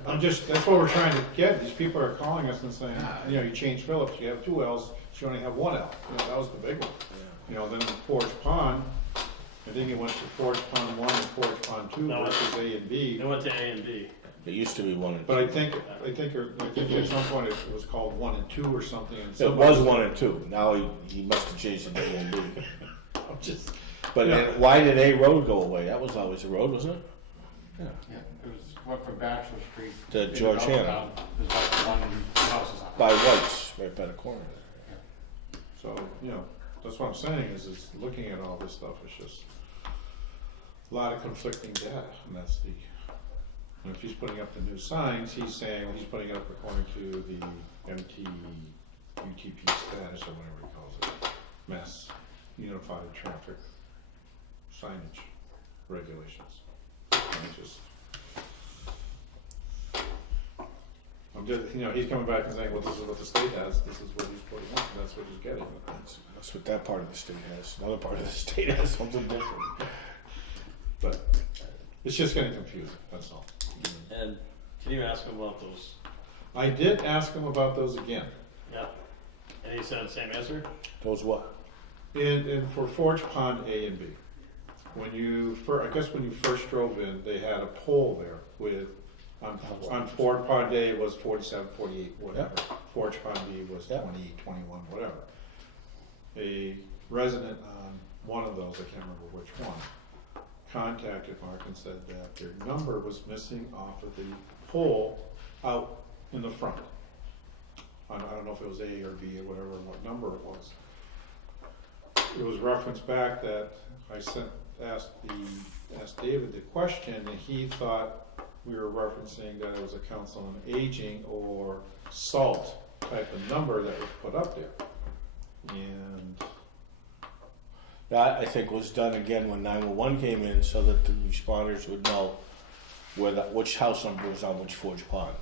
I'm just, that's what we're trying to get. These people are calling us and saying, you changed Phillips, you have 2 L's, you only have 1 L. That was the big one. Then Forge Pond, I think it went to Forge Pond 1 and Forge Pond 2 No, versus A and B. They went to A and B. It used to be 1 and 2. But I think at some point it was called 1 and 2 or something. And It was 1 and 2. Now he must have changed it to A and B. I'm just, But then why did A Road go away? That was always a road, wasn't it? Yeah, it went from Bachelor Street. To George Hammond. There's like 1 houses on it. By White's, right by the corner. so, that's what I'm saying is looking at all this stuff, it's just a lot of conflicting data. And that's if he's putting up the new signs, he's saying he's putting it up according to the UTP status or whatever he calls it, Mass Unified Traffic Signage Regulations. I'm just, he's coming back and saying, well, this is what the state has, this is what he's putting up, and that's what he's getting. That's what that part of the state has. Another part of the state has something different. But it's just getting confusing, that's all. And can you ask him about those? I did ask him about those again. Yeah. And he said the same answer? Those what? And for Forge Pond A and B, when you first drove in, they had a pole there with, on Forge Pond A it was 47, 48, whatever. Forge Pond B was 28, 21, whatever. A resident on one of those, I can't remember which one, contacted Mark and said that their number was missing off of the pole out in the front. I don't know if it was A or B or whatever, what number it was. it was referenced back that I asked David the question, and he thought we were referencing that it was a council on aging or SALT type of number that was put up there. And That, I think, was done again when 911 came in, so that the responders would know which house number was on which Forge Pond.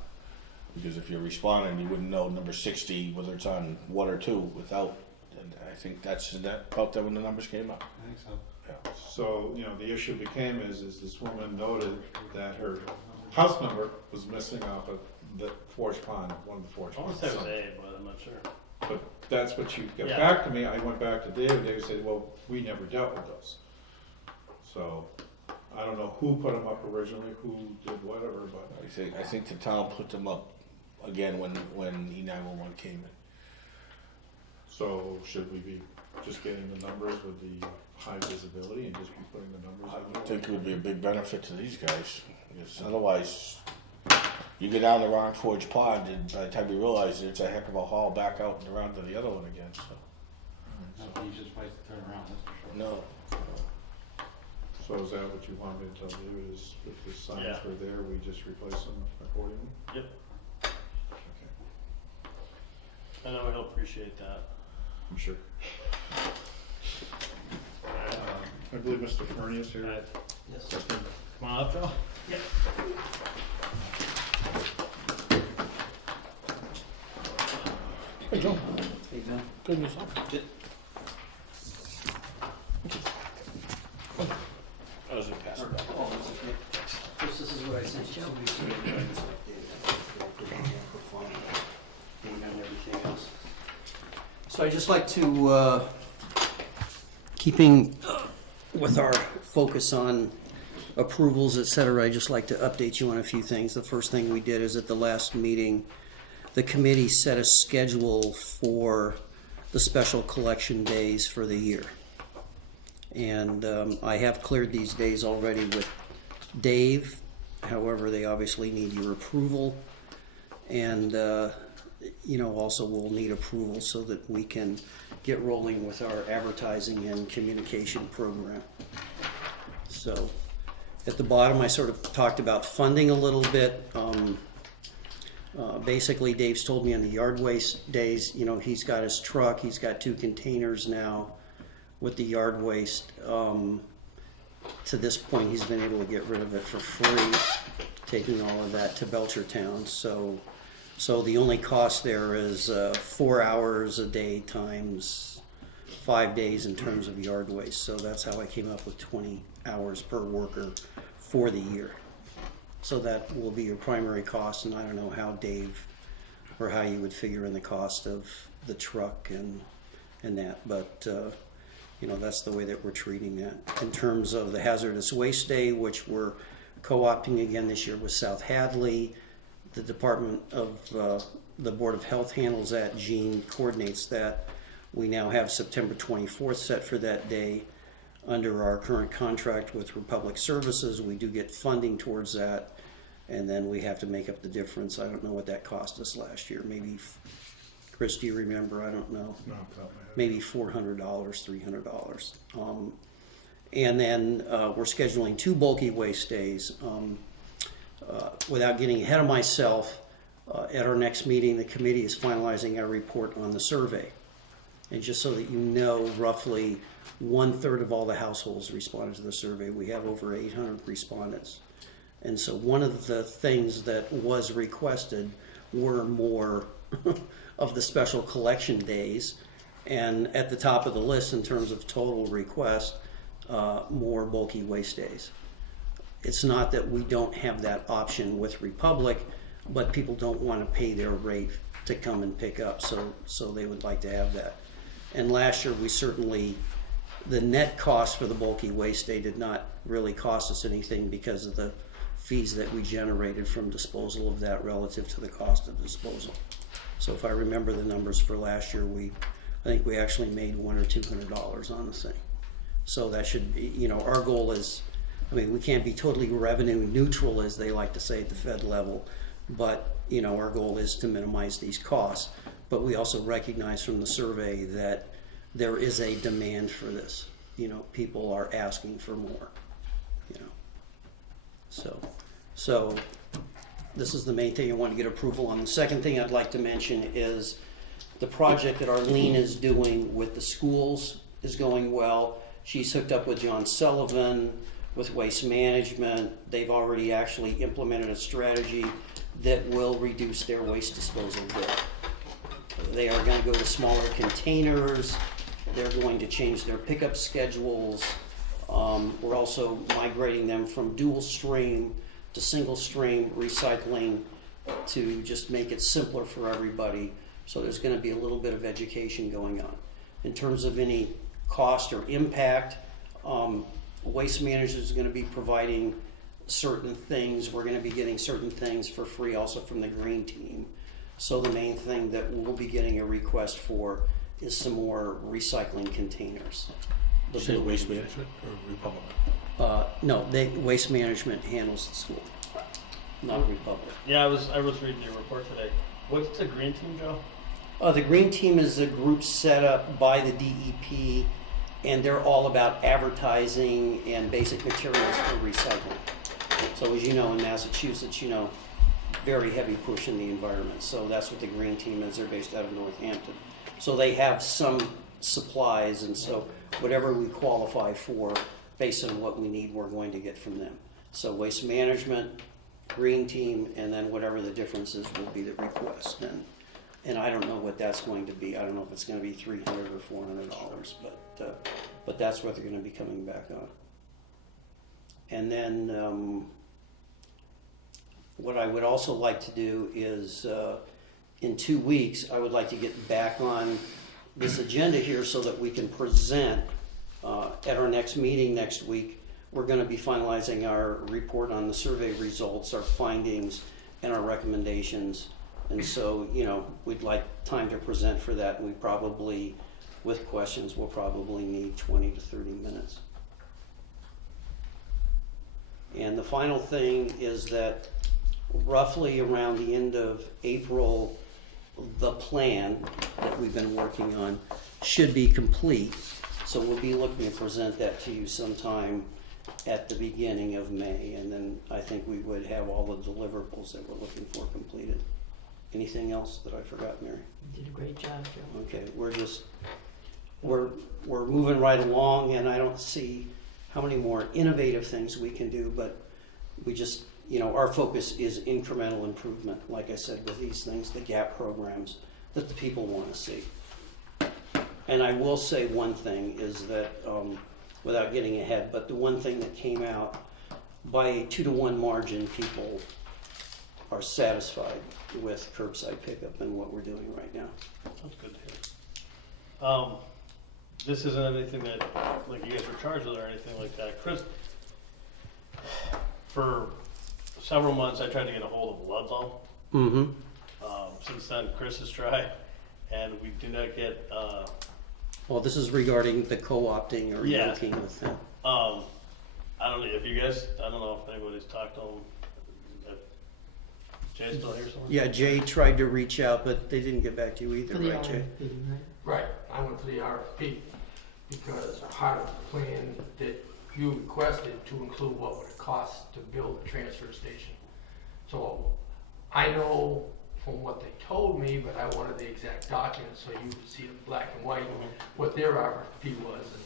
Because if you're responding, you wouldn't know number 60, whether it's on 1 or 2, without, and I think that's about that when the numbers came up. I think so. Yeah. so, the issue became is this woman noted that her house number was missing off of the Forge Pond, one of the Forge I want Ponds. to say it was A, but I'm not sure. But that's what you got Yeah. back to me. I went back to David. David said, well, we never dealt with those. So I don't know who put them up originally, who did whatever, but I think the town put them up again when E911 came in. so should we be just getting the numbers with the high visibility and just be putting the numbers I on would there? think it would be a big benefit to these guys, because otherwise, you get down the wrong Forge Pond, and by the time you realize it, it's a heck of a haul back out and around to the other one again, so. Not the easiest place to turn around, that's for sure. No. So is that what you want me to tell David, is if the signs Yeah. were there, we just replace them accordingly? Yep. Okay, I know he'll appreciate that. I'm sure. I believe Mr. Fernie is here. Alright. Yes. Come on up, Joe. Hey, Joe. Hey, man. Good yourself. I was gonna pass it back. Oh, this is what I sent you. And everything else. So I'd just like to, keeping with our focus on approvals, et cetera, I'd just like to update you on a few things. The first thing we did is at the last meeting, the committee set a schedule for the special collection days for the year. And I have cleared these days already with Dave. However, they obviously need your approval. And, also we'll need approval so that we can get rolling with our advertising and communication program. So at the bottom, I sort of talked about funding a little bit. Basically, Dave's told me on the yard waste days, he's got his truck, he's got 2 containers now with the yard waste. To this point, he's been able to get rid of it for free, taking all of that to Belchertown. So the only cost there is 4 hours a day times 5 days in terms of yard waste. So that's how I came up with 20 hours per worker for the year. So that will be your primary cost, and I don't know how Dave, or how you would figure in the cost of the truck and that, but that's the way that we're treating that. In terms of the hazardous waste day, which we're co-opting again this year with South Hadley, the Department of the Board of Health handles that. Jean coordinates that. We now have September 24th set for that day. Under our current contract with Republic Services, we do get funding towards that, and then we have to make up the difference. I don't know what that cost us last year. Maybe, Chris, do you remember? I don't know. No, off the top of my head. Maybe $400, $300. And then we're scheduling 2 bulky waste days. Without getting ahead of myself, at our next meeting, the committee is finalizing our report on the survey. And just so that you know, roughly 1/3 of all the households responded to the survey. We have over 800 respondents. And so one of the things that was requested were more of the special collection days. And at the top of the list in terms of total request, more bulky waste days. It's not that we don't have that option with Republic, but people don't want to pay their rate to come and pick up, so they would like to have that. And last year, the net cost for the bulky waste day did not really cost us anything because of the fees that we generated from disposal of that relative to the cost of disposal. So if I remember the numbers for last year, I think we actually made $100 or $200 on the thing. So that should be, our goal is, we can't be totally revenue neutral, as they like to say at the Fed level, but, our goal is to minimize these costs. But we also recognize from the survey that there is a demand for this. You know, people are asking for more, you know. So this is the main thing I want to get approval on. The second thing I'd like to mention is the project that Arlene is doing with the schools is going well. She's hooked up with John Sullivan with Waste Management. They've already actually implemented a strategy that will reduce their waste disposal bill. They are going to go to smaller containers. They're going to change their pickup schedules. We're also migrating them from dual stream to single stream recycling to just make it simpler for everybody. So there's going to be a little bit of education going on. In terms of any cost or impact, Waste Management is going to be providing certain things. We're going to be getting certain things for free also from the Green Team. So the main thing that we'll be getting a request for is some more recycling containers. You say Waste Management or Republic? No, Waste Management handles the school, not Republic. Yeah, I was reading your report today. What's the Green Team, Joe? The Green Team is a group set up by the DEP, and they're all about advertising and basic materials for recycling. So as you know, in Massachusetts, you know, very heavy push in the environment. So that's what the Green Team is. They're based out of Northampton. So they have some supplies, and so whatever we qualify for, based on what we need, we're going to get from them. So Waste Management, Green Team, and then whatever the differences will be the request. And I don't know what that's going to be. I don't know if it's going to be $300 or $400, but that's what they're going to be coming back on. And then what I would also like to do is in 2 weeks, I would like to get back on this agenda here so that we can present at our next meeting next week. We're going to be finalizing our report on the survey results, our findings, and our recommendations. And so, you know, we'd like time to present for that. We probably, with questions, we'll probably need 20 to 30 minutes. And the final thing is that roughly around the end of April, the plan that we've been working on should be complete. So we'll be looking to present that to you sometime at the beginning of May, and then I think we would have all the deliverables that we're looking for completed. Anything else that I forgot, Mary? You did a great job, Joe. Okay, we're moving right along, and I don't see how many more innovative things we can do, but we just, you know, our focus is incremental improvement, like I said, with these things, the GAP programs that the people want to see. And I will say one thing is that, without getting ahead, but the one thing that came out, by a 2-to-1 margin, people are satisfied with curbside pickup and what we're doing right now. That's good to hear. This isn't anything that, like, you guys were charged with or anything like that. Chris, for several months, I tried to get a hold of Ludlow. Mm-hmm. Since then, Chris has tried, and we did not get. Well, this is regarding the co-opting or Yeah. working with them. I don't know if you guys. I don't know if anybody's talked to him. If Jay's still here somewhere. Yeah, Jay tried to reach out, but they didn't get back to you either, For the right, Jay? RFP, right? Right, I went for the RFP because part of the plan that you requested to include what would it cost to build a transfer station. So I know from what they told me, but I wanted the exact documents so you could see in black and white what their RFP was. And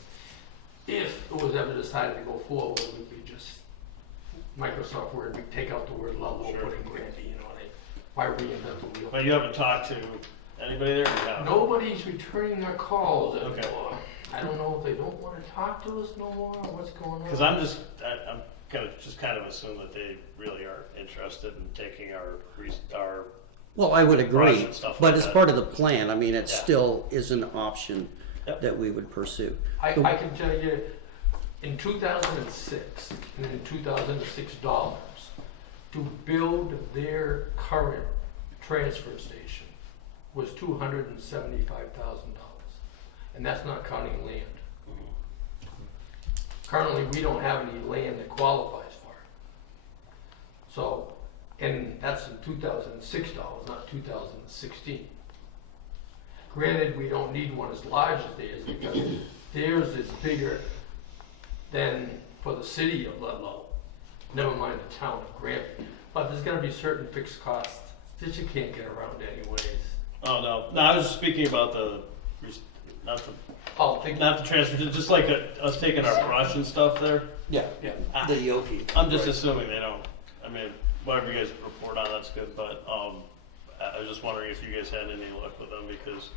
if it was ever decided to go forward, it would be just Microsoft Word, we take out the word Ludlow, Sure. put in Granby, you know, why reinvent the wheel? But you haven't talked to anybody there? Or no? Nobody's returning their calls Okay. anymore. I don't know if they don't want to talk to us no more, or what's going on. Because I'm kind of assume that they really are interested in taking our Well, I would Brush agree, and stuff but like as that. part of the plan, I mean, it Yeah. still is an option Yep. that we would pursue. I can tell you, in 2006 and in $2006, to build their current transfer station was $275,000. And that's not counting land. Currently, we don't have any land that qualifies for it. So, and that's in $2006, not 2016. Granted, we don't need one as large as theirs because theirs is bigger than for the city of Ludlow, never mind the town of Granby. But there's gonna be certain fixed costs that you can't get around anyways. Oh, no, I was just speaking about not the transfer, just like us taking our brush and stuff there. Yeah, the Yoki. I'm just assuming they don't, I mean, whatever you guys report on, that's good, but, I was just wondering if you guys had any luck with them, because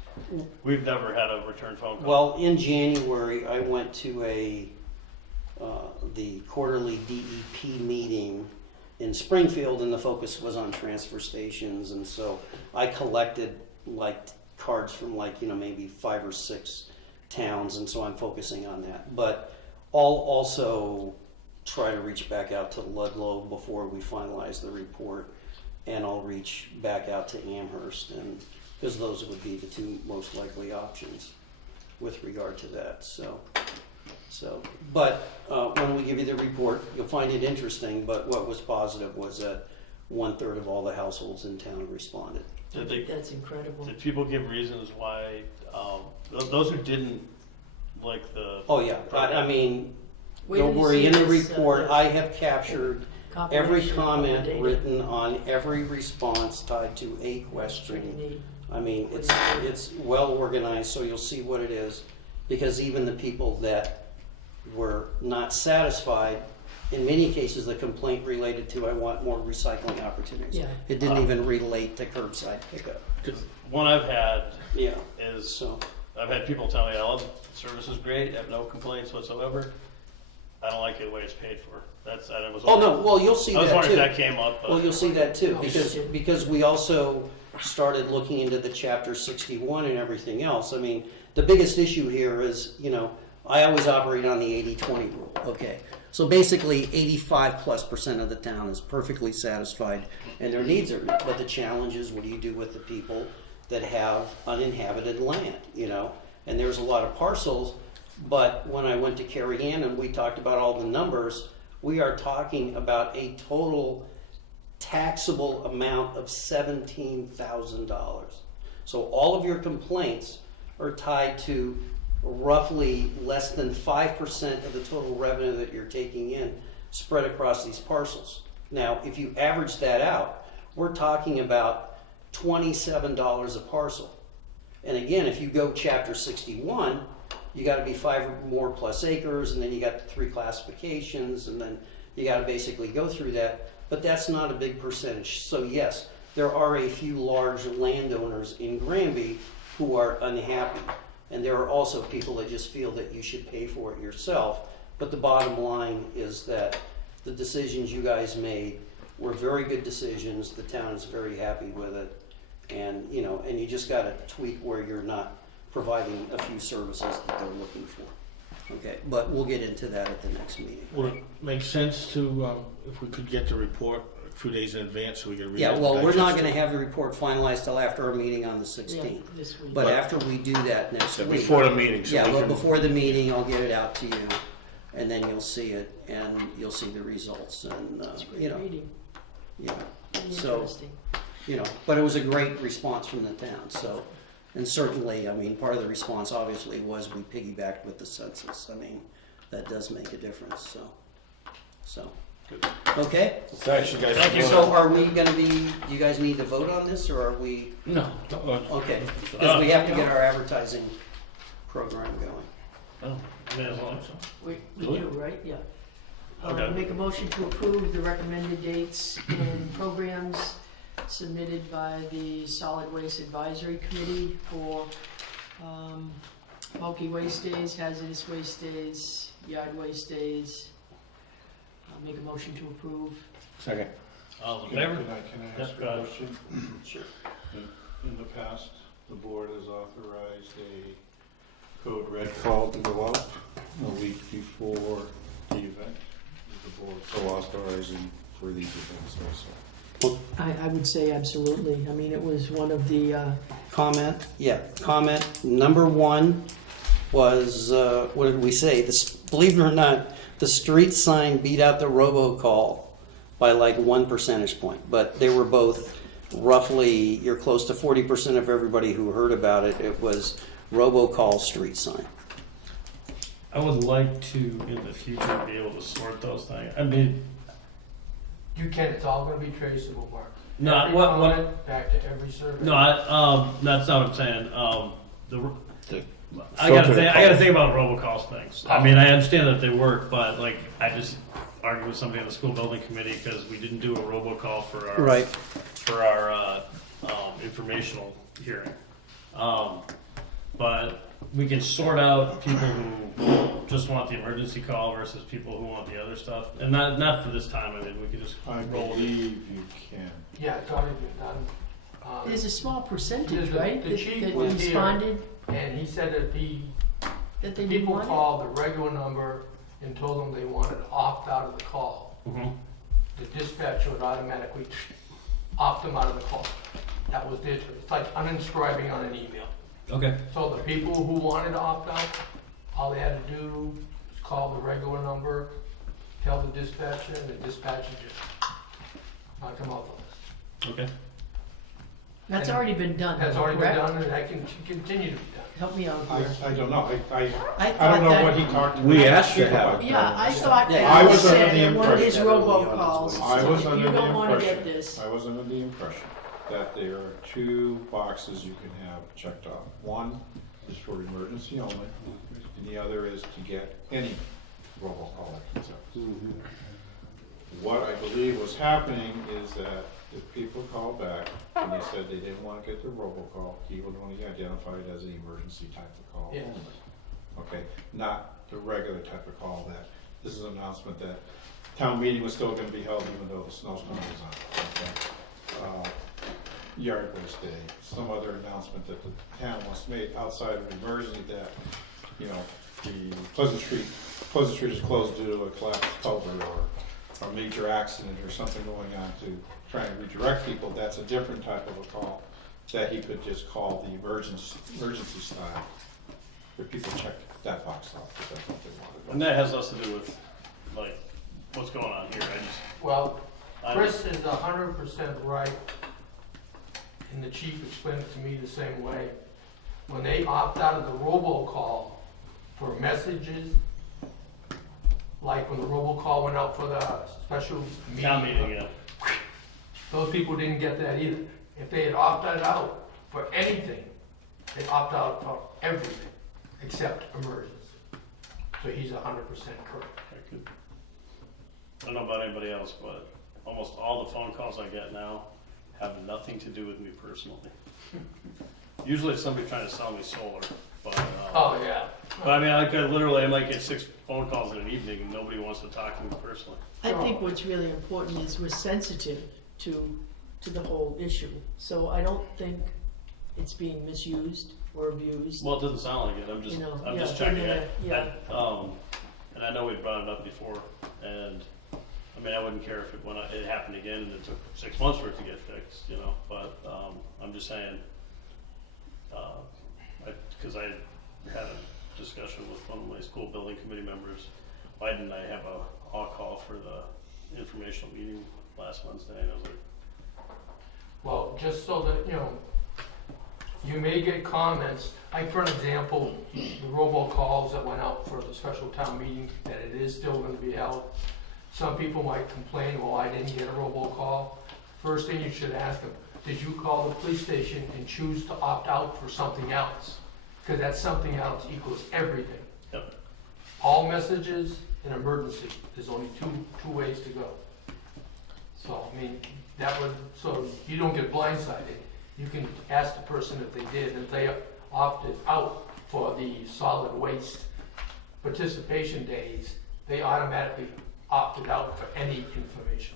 we've never had a return phone call. Well, in January, I went to the quarterly DEP meeting in Springfield, and the focus was on transfer stations, and so I collected like cards from maybe 5 or 6 towns, and so I'm focusing on that. But I'll also try to reach back out to Ludlow before we finalize the report, and I'll reach back out to Amherst, and because those would be the 2 most likely options with regard to that. But when we give you the report, you'll find it interesting. But what was positive was that 1/3 of all the households in town responded. That's incredible. Did people give reasons why, those who didn't like the? Oh yeah, I mean, Wait don't till you worry. see In the this, report, I have captured every compilation of comment data. written on every response tied to a Pretty question. neat. I mean, it's well organized, so you'll see what it is. Because even the people that were not satisfied, in many cases, the complaint related to, I want more recycling opportunities. Yeah. It didn't even relate to curbside pickup. One I've had Yeah, is, so, I've had people tell me, I love the service is great, I have no complaints whatsoever. I don't like it the way it's paid for. I was oh wondering- no, well, you'll see I was that wondering too. if that came up, Well, but you'll see that too, Oh, because, shit. because we also started looking into the chapter 61 and everything else. I mean, the biggest issue here is, I always operate on the 80-20 rule, okay? So basically, 85+% of the town is perfectly satisfied and their needs are met. But the challenge is, what do you do with the people that have uninhabited land, And there's a lot of parcels, but when I went to Carrie Ann and we talked about all the numbers, we are talking about a total taxable amount of $17,000. So all of your complaints are tied to roughly less than 5% of the total revenue that you're taking in spread across these parcels. Now, if you average that out, we're talking about $27 a parcel. And again, if you go chapter 61, you got to be 5 or more plus acres, and then you got the 3 classifications, and then you got to basically go through that. But that's not a big percentage. So yes, there are a few large landowners in Granby who are unhappy. And there are also people that just feel that you should pay for it yourself. But the bottom line is that the decisions you guys made were very good decisions. The town is very happy with it. And, and you just got to tweak where you're not providing a few services that they're looking for. Okay, but we'll get into that at the next meeting. Would it make sense to, if we could get the report a few days in advance so we can read it? Yeah, well, we're not going to have the report finalized till after our meeting on the 16th. Yeah, this week. But after we do that next So week. before the meeting, so Yeah, we well, can. before the meeting, I'll get it out to you, and then you'll see it, and you'll see the results, and, It's great reading. Very So- interesting. but it was a great response from the town, so, and certainly, I mean, part of the response obviously was we piggybacked with the census. I mean, that does make a difference, so, okay? Thanks, you guys. Thank you. So are we gonna be, do you guys need to vote on this, or are we, No. okay, because we have to get our advertising program going. may as well. We Really? do, right? Yeah. Okay. Make a motion to approve the recommended dates and programs submitted by the Solid Waste Advisory Committee for bulky waste days, hazardous waste days, yard waste days. Make a motion to approve. Second. All in Can favor? I Yep, ask go a ahead. question? Sure. In the past, the board has authorized a code red call to go out a week before the event. Is the board so authorizing for these events also? I would say absolutely. I mean, it was one of the, Comment number 1 was, what did we say? Believe it or not, the street sign beat out the robocall by like 1 percentage point, but they were both roughly, you're close to 40% of everybody who heard about it. It was robocall street sign. I would like to, in the future, be able to sort those things. I mean, You can, it's all gonna be traceable, Mark. No, Every what- comment, back to every survey. no, that's not what I'm saying. I filter gotta the think. I gotta calls. think about robocalls things. I mean, I understand that they work, but like, I just argued with somebody on the school building committee because we didn't do a robocall for our Right. informational hearing. But we can sort out people who just want the emergency call versus people who want the other stuff, and not for this time. I mean, we could just I roll with it. believe you can. Yeah, it's already been done. There's a small percentage, The- right, the chief that was here. responded, And he said that that they didn't people want it? called the regular number and told them they wanted to opt out of the call. Mhm. The dispatcher would automatically opt them out of the call. That was their, it's like unscribing on an email. Okay. So the people who wanted to opt out, all they had to do was call the regular number, tell the dispatcher, and the dispatcher just knock them off the list. Okay. That's already been done, That's already been correct? done, and that can continue to be done. Help me out I here. don't know, I I don't know thought what that- he talked to We me. asked to have it. Yeah, I thought Yeah, that I he was under said the in one of his impression- robocalls, I was so if under you the don't wanna get impression, this. I was under the impression that there are two boxes you can have checked off. One is for emergency only, and the other is to get any robocall that comes up. What I believe was happening is that if people called back and they said they didn't want to get the robocall, he would only identify it as an emergency type of call. Yeah. Okay, not the regular type of call that, this is an announcement that town meeting was still gonna be held even though the snowstorm was on, okay? Yard waste day, some other announcement that the town wants to make outside of emergency that, you know, the Pleasant Street is closed due to a collapsed culvert or a major accident or something going on to try and redirect people, that's a different type of a call that he could just call the emergency style. Where people check that box off, if that's what they wanted. And that has less to do with like what's going on here. Well, I Chris is 100% right, and the chief explained it to me the same way. When they opt out of the robocall for messages, like when the robocall went out for the special meeting. town meeting, yeah. Those people didn't get that either. If they had opted out for anything, they opt out for everything except emergency. So he's 100% correct. I could- I don't know about anybody else, but almost all the phone calls I get now have nothing to do with me personally. Usually it's somebody trying to sell me solar, but, Oh, yeah. but I mean, I might get 6 phone calls in an evening and nobody wants to talk to me personally. I think what's really important is we're sensitive to the whole issue. So I don't think it's being misused or abused. Well, it doesn't sound like it. I'm just, You know, I'm yeah, just checking they're it. gonna- yeah. And I know we brought it up before, and I mean, I wouldn't care if it happened again and it took 6 months for it to get fixed, you know. But I'm just saying, because I had a discussion with one of my school building committee members. Why didn't I have a call for the informational meeting last Wednesday? And I was like, Well, just so that, you know, you may get comments, like for an example, the robocalls that went out for the special town meeting, that it is still gonna be held. Some people might complain, well, I didn't get a robocall. First thing you should ask them, did you call the police station and choose to opt out for something else? Because that something else equals everything. yep. All messages and emergency, there's only two ways to go. So, I mean, that would, so you don't get blindsided. You can ask the person if they did, if they opted out for the solid waste participation days, they automatically opted out for any information.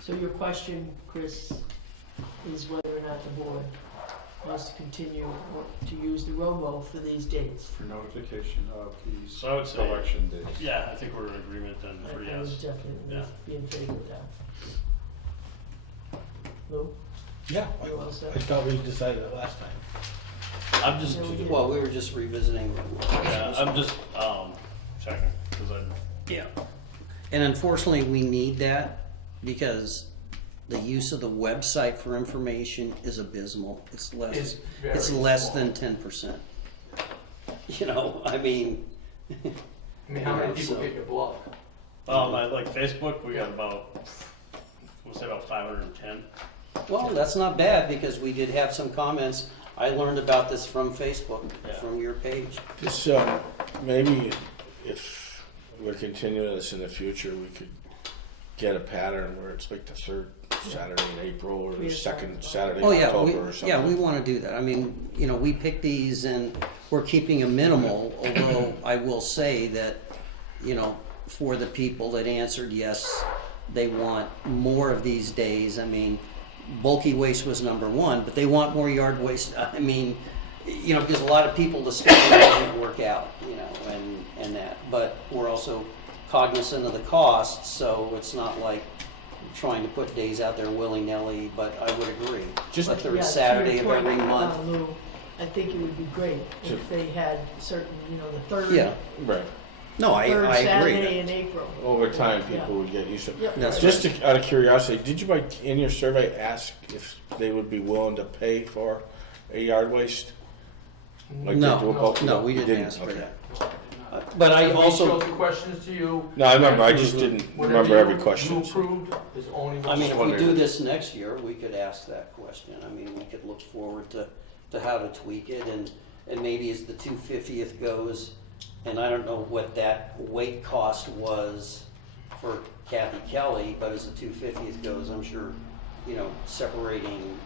So your question, Chris, is whether or not the board wants to continue to use the robo for these dates. For notification of these So I would say, election days. yeah, I think we're in agreement then for I would yes. definitely Yeah. be in favor of that. Lou? Yeah, You all set? I thought we decided it last time. I'm just, Yeah, we did. Well, we were just revisiting. yeah, I'm just checking because I. Yeah. And unfortunately, we need that because the use of the website for information is abysmal. It's less. It's very It's less small. than 10%. You know, I mean. I mean, how many Yeah, people so- get your blog? Like Facebook, we got about, we'll say about 510. Well, that's not bad because we did have some comments. I learned about this from Facebook, Yeah. from your page. This, maybe if we're continuing this in the future, we could get a pattern where it's like the third Saturday in April or the second Saturday Oh in yeah, October or something. yeah, we want to do that. I mean, you know, we pick these and we're keeping them minimal. Although I will say that, you know, for the people that answered yes, they want more of these days. I mean, bulky waste was number one, but they want more yard waste. I mean, you know, because a lot of people discover it doesn't work out, you know, and that. But we're also cognizant of the costs, so it's not like trying to put days out there willy-nilly, but I would agree. Just- But there Yeah, is to Saturday your of every point, month. Lou, I think it would be great if they had certain, you know, the third, Yeah, Right. no, I third agree. Saturday in April. Over time, Yeah. people would get used to it. Yep. That's Just out of curiosity, did you in your survey ask if they would be willing to pay for a yard waste? Like they do a bulk- No, we you didn't ask for Okay. that. But I We also, showed the questions to you. No, I remember. I just didn't Whatever remember every you question. approved is only what I mean, you if we do wondering. this next year, we could ask that question. I mean, we could look forward to how to tweak it and maybe as the 250th goes, and I don't know what that weight cost was for Kathy Kelly, but as the 250th goes, I'm sure, you know, separating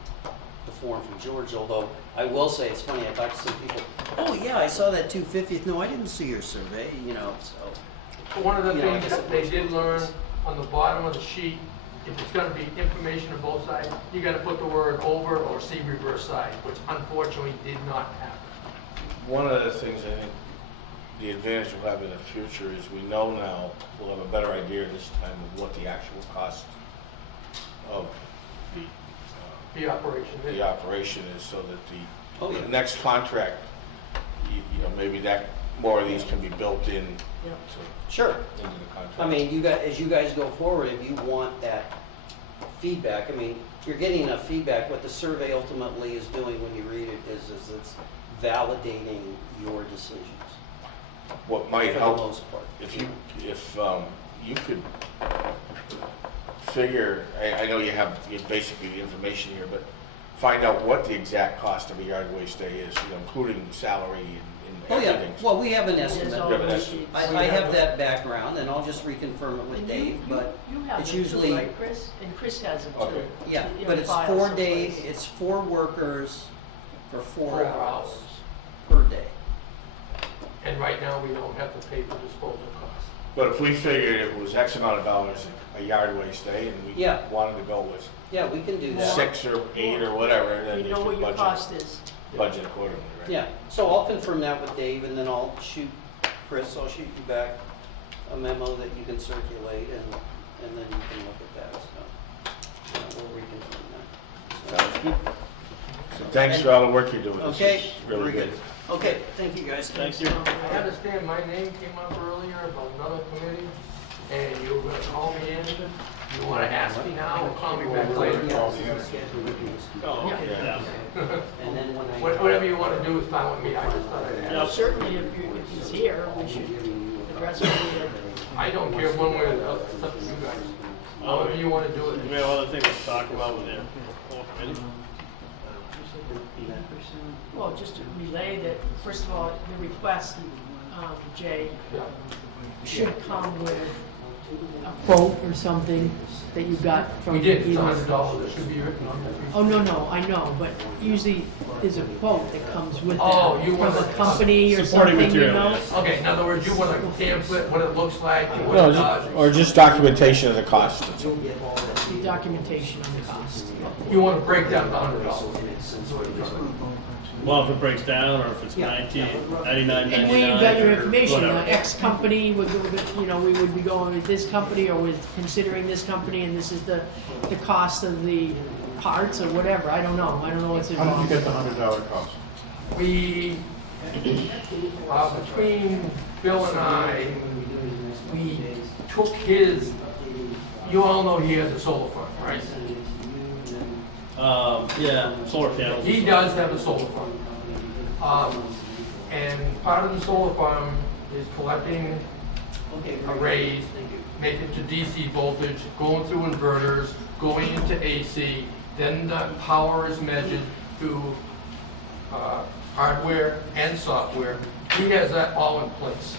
the form from George, although I will say, it's funny, I talked to some people, oh yeah, I saw that 250th, no, I didn't see your survey, you know, so. One of the You know, I things guess that they did learn on the bottom of the sheet, if it's gonna be information on both sides, you gotta put the word over or see reverse side, which unfortunately did not happen. One of the things I think the advantage we'll have in the future is we know now, we'll have a better idea this time of what the actual cost of The operation. the operation is, so that Oh, yeah. the next contract, you know, maybe that more of these can be built in Yeah. Sure. into the contract. I mean, you guys, as you guys go forward, if you want that feedback, I mean, you're getting enough feedback. What the survey ultimately is doing when you read it is it's validating your decisions What might for the help most part. if you could figure, I know you have basically the information here, but find out what the exact cost of a yard waste day is, you know, including salary and Oh yeah. everything. Well, we have an There's estimate. all Yeah, but those that's- sheets. I have that background, and I'll just reconfirm it with And Dave. But you have it's them too, usually- right, Chris? And Chris has them too. Okay. yeah, In but a it's file 4 someplace. days. It's 4 workers for 4 4 hours hours. per day. And right now, we don't have to pay for disposal costs. But if we figured it was X amount of dollars a yard waste day, and we Yeah. wanted to go with Yeah, we can do that. 6 or 8 or whatever, then You you know what could your budget cost is. accordingly, right? Yeah, so I'll confirm that with Dave, and then I'll shoot, Chris, I'll shoot you back a memo that you can circulate, and then you can look at that, so we'll reconfirm that. Sounds good. Thanks for all the work you're doing. This Okay, is really very good. Okay, thank you guys. Thank you. I understand my name came up earlier about another committee, and you were gonna call me in. You wanna ask me now or call me back later? Oh, okay, yeah. And then when I. Whatever you wanna do is fine with me, I just thought I'd ask. Yep. Certainly, if he's here, we should address it. I don't care one way or the other, it's up to you guys. However you wanna do it. You may have other things to talk about with your whole committee. Well, just to relay that, first of all, the request, Jay, Yeah. should come with a quote or something that you got from. We did, it's either- $100, it should be written on the. Oh, no, I know, but usually there's a quote that comes with that. Oh, you want From a a company or supporting something, you material, know? yes. Okay, in other words, you want a pamphlet, what it looks like, and what No, it does. or just documentation of the cost. The documentation on the cost. You wanna break down the $100. Well, if it breaks down, or if it's 99.99. And where you got your or information, whatever. X company, would go with, you know, we would be going with this company or with considering this company and this is the cost of the parts or whatever, I don't know what's How did you involved. get the $100 cost? We, between Bill and I, we took his, you all know he has a solar farm, right? Yeah, solar panels. He does have a solar farm. And part of the solar farm is collecting arrays, making it to DC voltage, going through inverters, going into AC, then the power is measured through hardware and software. He has that all in place.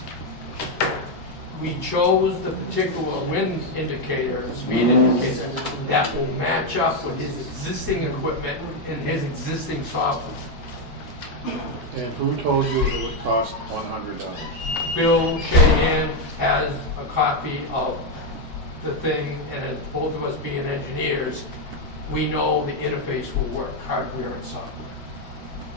We chose the particular wind indicator, speed indicator, that will match up with his existing equipment and his existing software. And who told you it would cost $100? Bill Shahan has a copy of the thing, and as both of us being engineers, we know the interface will work, hardware and software.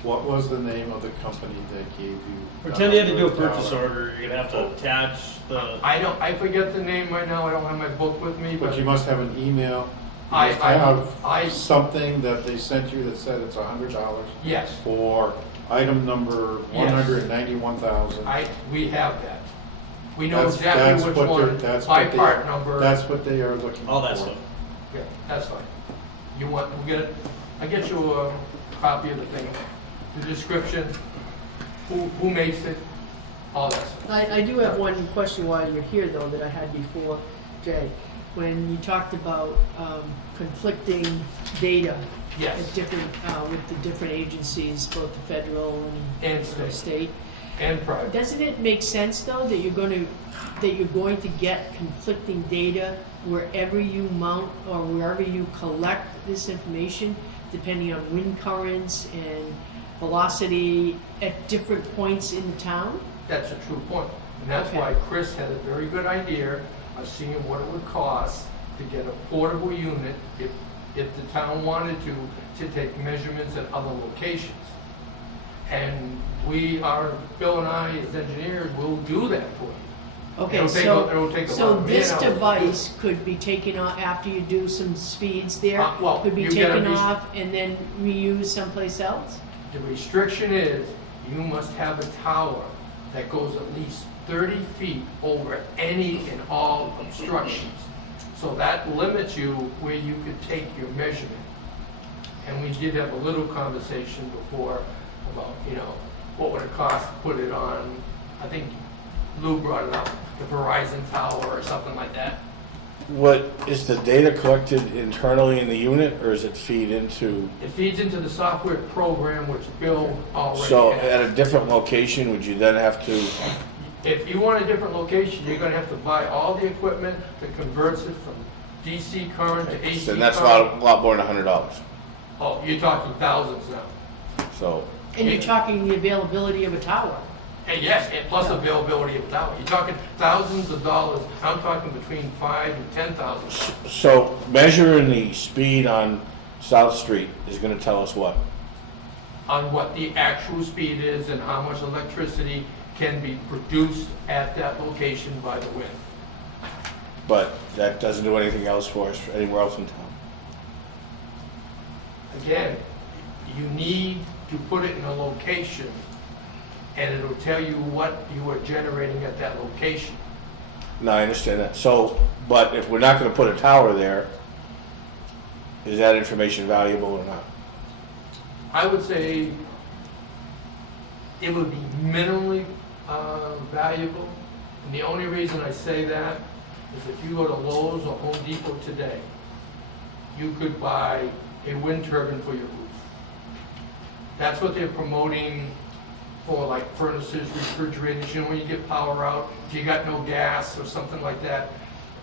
What was the name of the company that gave you? Pretend you had to do a purchase $100? order, you're gonna have to attach the, I forget the name right now, I don't have my book with me, But but you must have an email. You I- must I- have I- something that they sent you that said it's $100 yes, for item number Yes. 191,000. we have that. We know That's- exactly that's which what one, that's by what they- part number. That's what they are looking for. all that stuff. Yeah, that's fine. You want, I get you a copy of the thing, the description, who makes it, all that stuff. I do have one question while you're here, though, that I had before, Jay. When you talked about conflicting data Yes, at different, with the different agencies, both the federal and and the state, state, and private. doesn't it make sense, though, that you're going to get conflicting data wherever you mount or wherever you collect this information, depending on wind currents and velocity at different points in the town? That's a true point. And that's Okay. why Chris had a very good idea of seeing what it would cost to get a portable unit if the town wanted to take measurements at other locations. And Bill and I, as engineers, will do that for you. Okay, It'll take a lot so of this man-hours. device could be taken off after you do some speeds there? Well, Could be you gotta taken be- off and then reused someplace else? The restriction is you must have a tower that goes at least 30 feet over any and all obstructions. So that limits you where you could take your measurement. And we did have a little conversation before about, what would it cost to put it on, I think Lou brought it up, the Verizon tower or something like that. What, is the data collected internally in the unit, or is it feed into? It feeds into the software program, which Bill already So has. at a different location, would you then have to, If you want a different location, you're gonna have to buy all the equipment that converts it from DC current to AC then that's current. a lot more than $100. Oh, you're talking thousands now. So, And you're talking the availability of a tower? And yes, and plus availability of tower. You're talking thousands of dollars. I'm talking between 5 and 10,000. so measuring the speed on South Street is gonna tell us what? On what the actual speed is and how much electricity can be produced at that location by the wind. But that doesn't do anything else for us anywhere else in town. Again, you need to put it in a location and it'll tell you what you are generating at that location. No, I understand that. So, but if we're not gonna put a tower there, is that information valuable or not? I would say it would be minimally valuable. And the only reason I say that is if you go to Lowe's or Home Depot today, you could buy a wind turbine for your roof. That's what they're promoting for like furnaces, refrigerators, when you get power out, if you got no gas or something like that.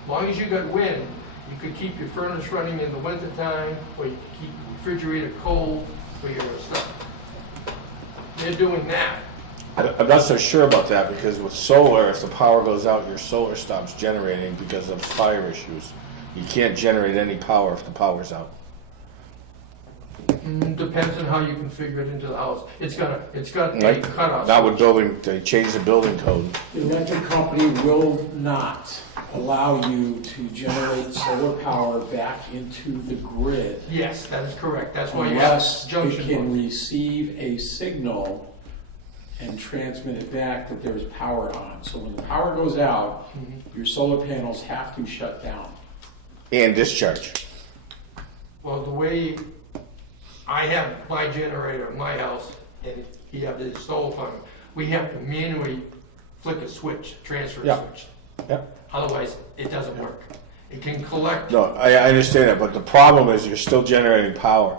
As long as you got wind, you could keep your furnace running in the wintertime, or you could keep your refrigerator cold for your stuff. They're doing that. I'm not so sure about that, because with solar, if the power goes out, your solar stops generating because of fire issues. You can't generate any power if the power's out. Depends on how you configure it into the house. It's got a Right. cutoff. Not with building, they changed the building code. The electric company will not allow you to generate solar power back into the grid Yes, that is correct. That's why you have unless it junction can box. receive a signal and transmit it back that there's power on. So when the power goes out, your solar panels have to shut down. And discharge. Well, the way I have my generator in my house, and you have the stove on. We have to manually flick a switch, transfer Yeah. switch. Yep. Otherwise, it doesn't work. It can collect, No, I understand that, but the problem is you're still generating power.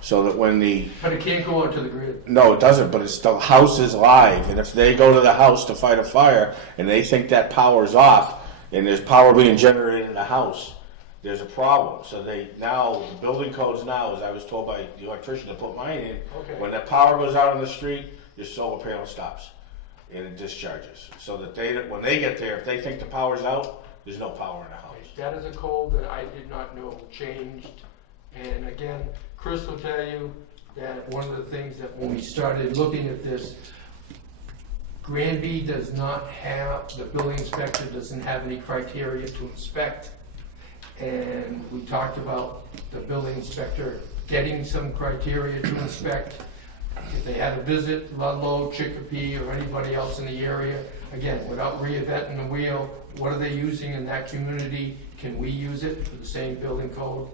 So that when the, but it can't go out to the grid. no, it doesn't, but it's the house is live. And if they go to the house to fight a fire and they think that power's off and there's power being generated in the house, there's a problem. So they now, the building codes now, as I was told by the electrician to put mine in, Okay. when the power goes out on the street, your solar panel stops and it discharges. So that they, when they get there, if they think the power's out, there's no power in the house. That is a code that I did not know changed. And again, Chris will tell you that one of the things that when we started looking at this, Granby does not have, the building inspector doesn't have any criteria to inspect. And we talked about the building inspector getting some criteria to inspect. If they had a visit, Ludlow, Chicopee, or anybody else in the area, again, without reinventing the wheel, what are they using in that community? Can we use it for the same building code?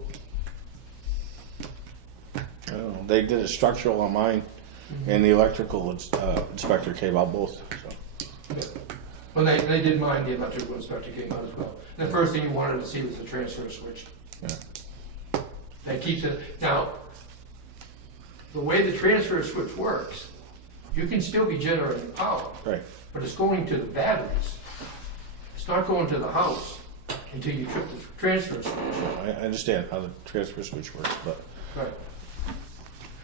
I don't know. They did a structural on mine, and the electrical inspector came out both. So. Well, they did mine, the electrical inspector came out as well. The first thing you wanted to see was the transfer switch. Yeah. That keeps it, now, the way the transfer switch works, you can still be generating power, Right. but it's going to the batteries. It's not going to the house until you trip the transfer switch. I understand how the transfer switch works, but Right.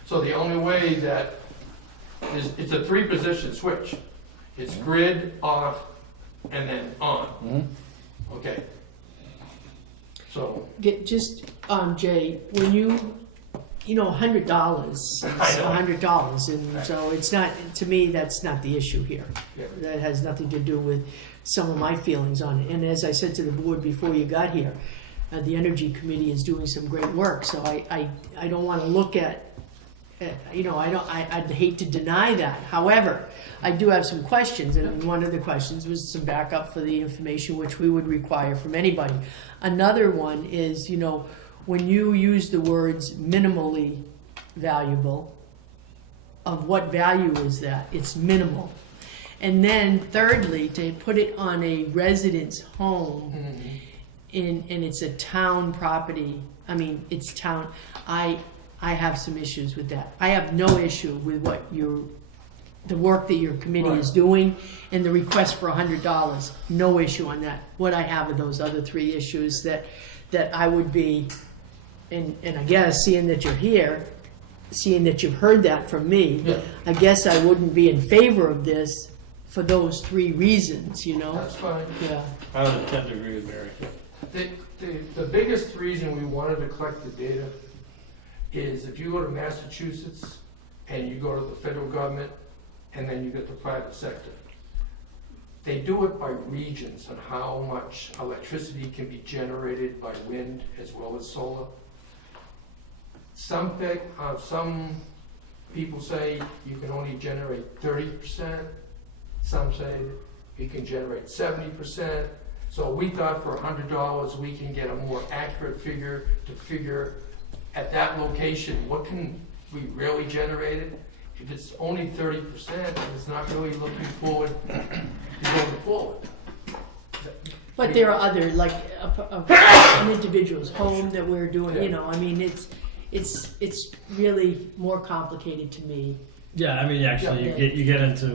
So the only way that is, it's a 3-position switch. It's grid, off, and then on. Okay. So, Just, Jay, when you know, $100 is I know. $100, and so it's not, to me, that's not the issue here. Yeah. That has nothing to do with some of my feelings on it. And as I said to the board before you got here, the Energy Committee is doing some great work, so I don't want to look at, you know, I'd hate to deny that. However, I do have some questions, and one of the questions was some backup for the information which we would require from anybody. Another one is, you know, when you use the words minimally valuable, of what value is that? It's minimal. And then thirdly, to put it on a resident's home, and it's a town property, I mean, it's town, I have some issues with that. I have no issue with what the work that your committee is doing and the request for $100. No issue on that. What I have are those other 3 issues that I would be, and I guess seeing that you're here, seeing that you've heard that from me, I guess I wouldn't be in favor of this for those 3 reasons, you know? that's fine. Yeah. I would tend to agree with Mary. The biggest reason we wanted to collect the data is if you go to Massachusetts and you go to the federal government and then you get the private sector, they do it by regions on how much electricity can be generated by wind as well as solar. Some people say you can only generate 30%. Some say you can generate 70%. So we thought for $100 we can get a more accurate figure to figure at that location what can we really generate it. If it's only 30%, it's not really looking forward to going forward. But there are other, like an individual's home that we're doing, you know, I mean, it's really more complicated to me. Yeah, I mean, actually, you get into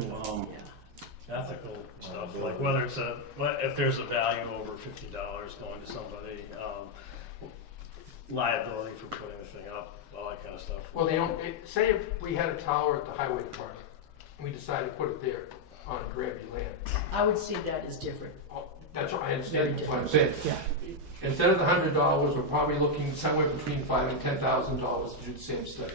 Yeah. ethical stuff, like whether it's if there's a value over $50 going to somebody, liability for putting the thing up, all that kind of stuff. Well, say if we had a tower at the highway department, and we decided to put it there on Granby land. I would see that as different. That's what I Very understand, that's what I'm different. saying. Yeah. Instead of the $100, we're probably looking somewhere between $5,000 and $10,000 to do the same study.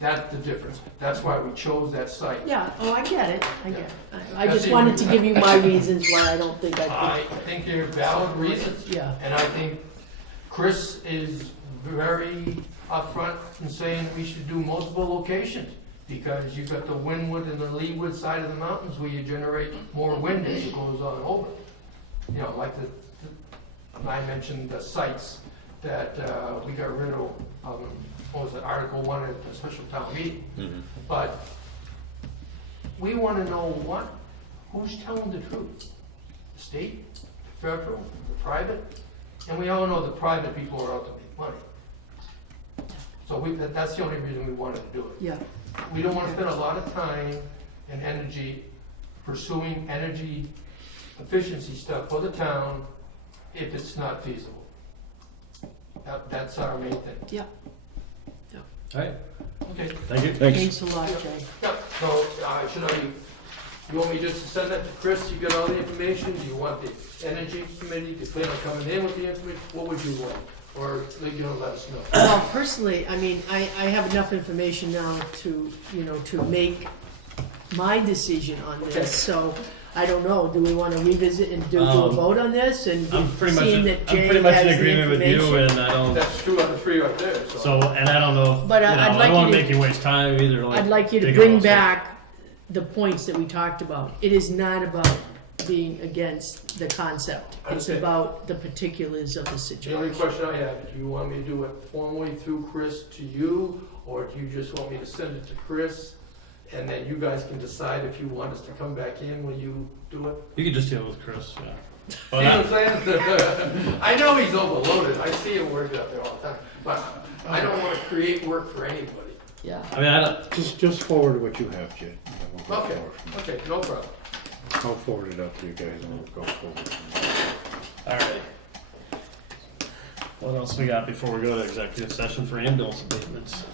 That's the difference. That's why we chose that site. Yeah, oh, I get it, I get it. I That's just the wanted only- to give you my reasons why I don't think I think they're valid reasons. Yeah. And I think Chris is very upfront in saying we should do multiple locations, because you've got the windward and the leeward side of the mountains where you generate more wind as it goes on over. You know, like I mentioned the sites that we got rid of what was it, Article 1 at the special town meeting. Mhm. But we want to know who's telling the truth? The state, the federal, the private? And we all know the private people are out to make money. So that's the only reason we wanted to do it. Yeah, We don't want to spend a lot of time and energy pursuing energy efficiency stuff for the town if it's not feasible. That's our main thing. yeah. All right, Okay. thank you. Thanks a lot, Jay. Yep, so, you want me just to send that to Chris, you get all the information, do you want the energy committee to plan on coming in with the information, what would you want? Or, let us know. Well, personally, I mean, I have enough information now to, to make my decision on Okay. this, so I don't know, do we wanna revisit and do a vote on this, and I'm pretty much, seeing in that Jay agreement has the with you, information? and I don't, That's two out of three right there, so. so, and I don't know, if, But you know, I'd I like don't wanna you to- make you waste time either, I'd like you to digging bring all this stuff. back the points that we talked about. It is not about being against the concept, it's Okay. about the particulars of the The only situation. question I have, do you want me to do it formally through Chris to you, or do you just want me to send it to Chris? And then you guys can decide if you want us to come back in when you do it? You could just deal with Chris, yeah. See But what I'm saying? I know he's overloaded, I see him working out there all the time, but I don't wanna create work for anybody. Yeah, I mean, I don't, Just forward what you have, Jay. and then we'll go Okay, forward from there. okay, no problem. I'll forward it up to you guys and we'll go forward from there. all right. What else we got before we go to executive session for ambulance abatements?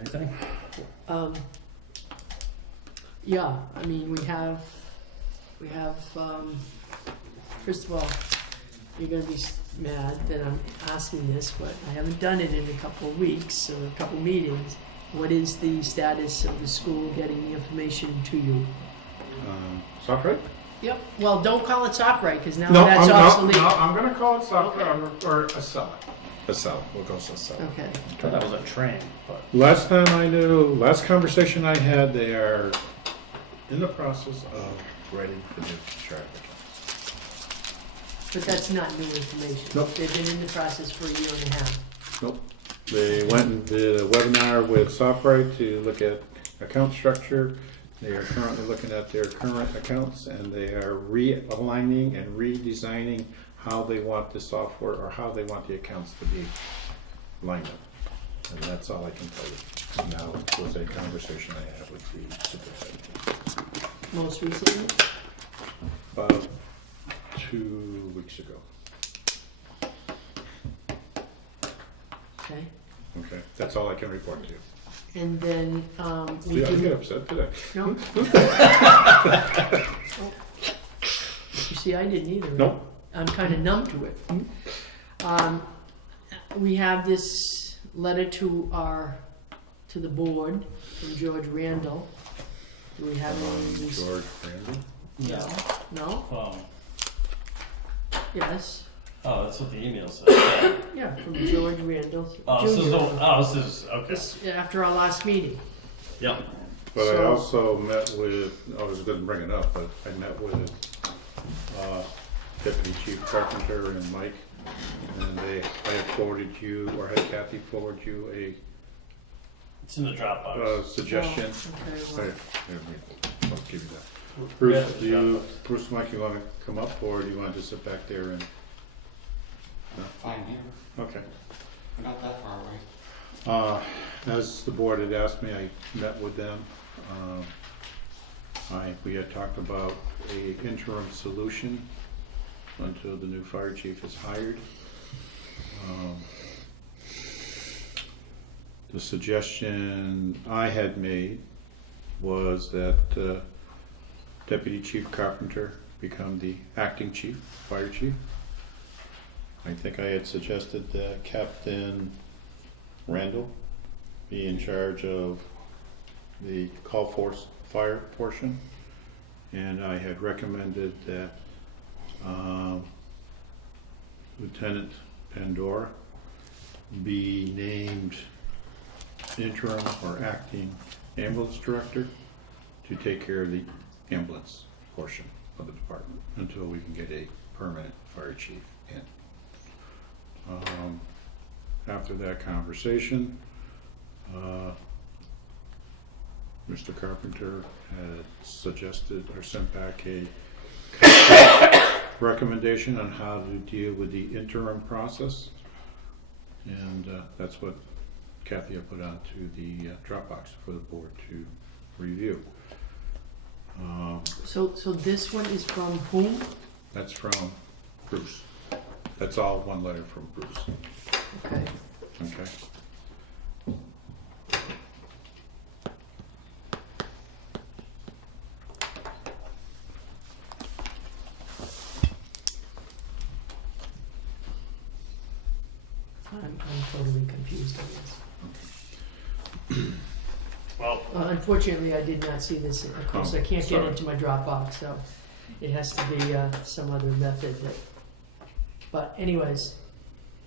Anything? yeah, I mean, we have, first of all, you're gonna be mad that I'm asking this, but I haven't done it in a couple of weeks, or a couple of meetings. What is the status of the school getting the information to you? Soft right? Yep, well, don't call it soft right, because now No, that's obsolete. I'm gonna call it soft, Okay. or a cell. A cell, we'll go to cell. Okay, I thought that was a train, but. Last time I knew, last conversation I had, they are in the process of writing the new charter. but that's not new information. Nope. They've been in the process for a year and a half. Nope. They went and did a webinar with SoftWrite to look at account structure. They are currently looking at their current accounts and they are realigning and redesigning how they want the software or how they want the accounts to be lined up. And that's all I can tell you. Now, it was a conversation I had with the superintendent Most recently? about 2 weeks ago. Okay, Okay, that's all I can report to you. and then, we See, I get didn't, upset today. no? You see, I didn't either. Nope. I'm kinda numb to it. We have this letter to the board from George Randall. Do we have one of these? George Randall? No, no, Oh, yes, oh, that's what the email said. yeah, from George Randall. Oh, this is the, Jr. this is, okay. This, after our last meeting. Yep. But I So- also met with, I was gonna bring it up, but I met with Deputy Chief Carpenter and Mike, and I had forwarded you, or had Kathy forward you It's in the Dropbox. suggestion. Oh, okay, Here, well, I'll give you that. Yeah, Bruce, it's do you, Dropbox. Bruce, Mike, you wanna come up, or do you wanna just sit back there and, Fine here, okay. we're not that far away. As the board had asked me, I met with them. We had talked about a interim solution until the new fire chief is hired. The suggestion I had made was that Deputy Chief Carpenter become the acting chief, fire chief. I think I had suggested that Captain Randall be in charge of the call force fire portion. And I had recommended that Lieutenant Pandora be named interim or acting ambulance director to take care of the ambulance portion of the department until we can get a permanent fire chief in. After that conversation, Mr. Carpenter had suggested or sent back a recommendation on how to deal with the interim process. And that's what Kathy had put onto the Dropbox for the board to review. So this one is from whom? That's from Bruce. That's all one letter from Bruce. Okay. Okay. I'm totally confused, I guess. Well, Unfortunately, I did not see this. Of course, I can't get sorry. into my Dropbox, so it has to be some other method that, but anyways,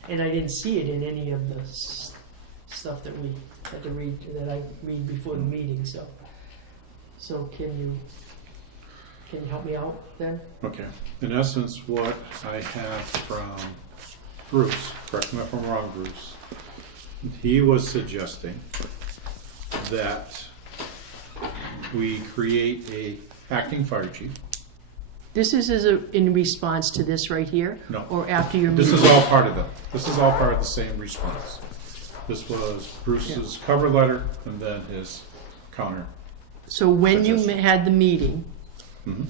and I didn't see it in any of the stuff that we had to read, that I read before the meeting, so can you help me out then? Okay. In essence, what I have from Bruce, correct me if I'm wrong, Bruce, he was suggesting that we create a acting fire chief. This is in response to this right here? No. Or after your This meeting? is all part of them. This is all part of the same response. This was Bruce's cover letter and then his counter. So when you Suggestion. had the meeting, Mhm.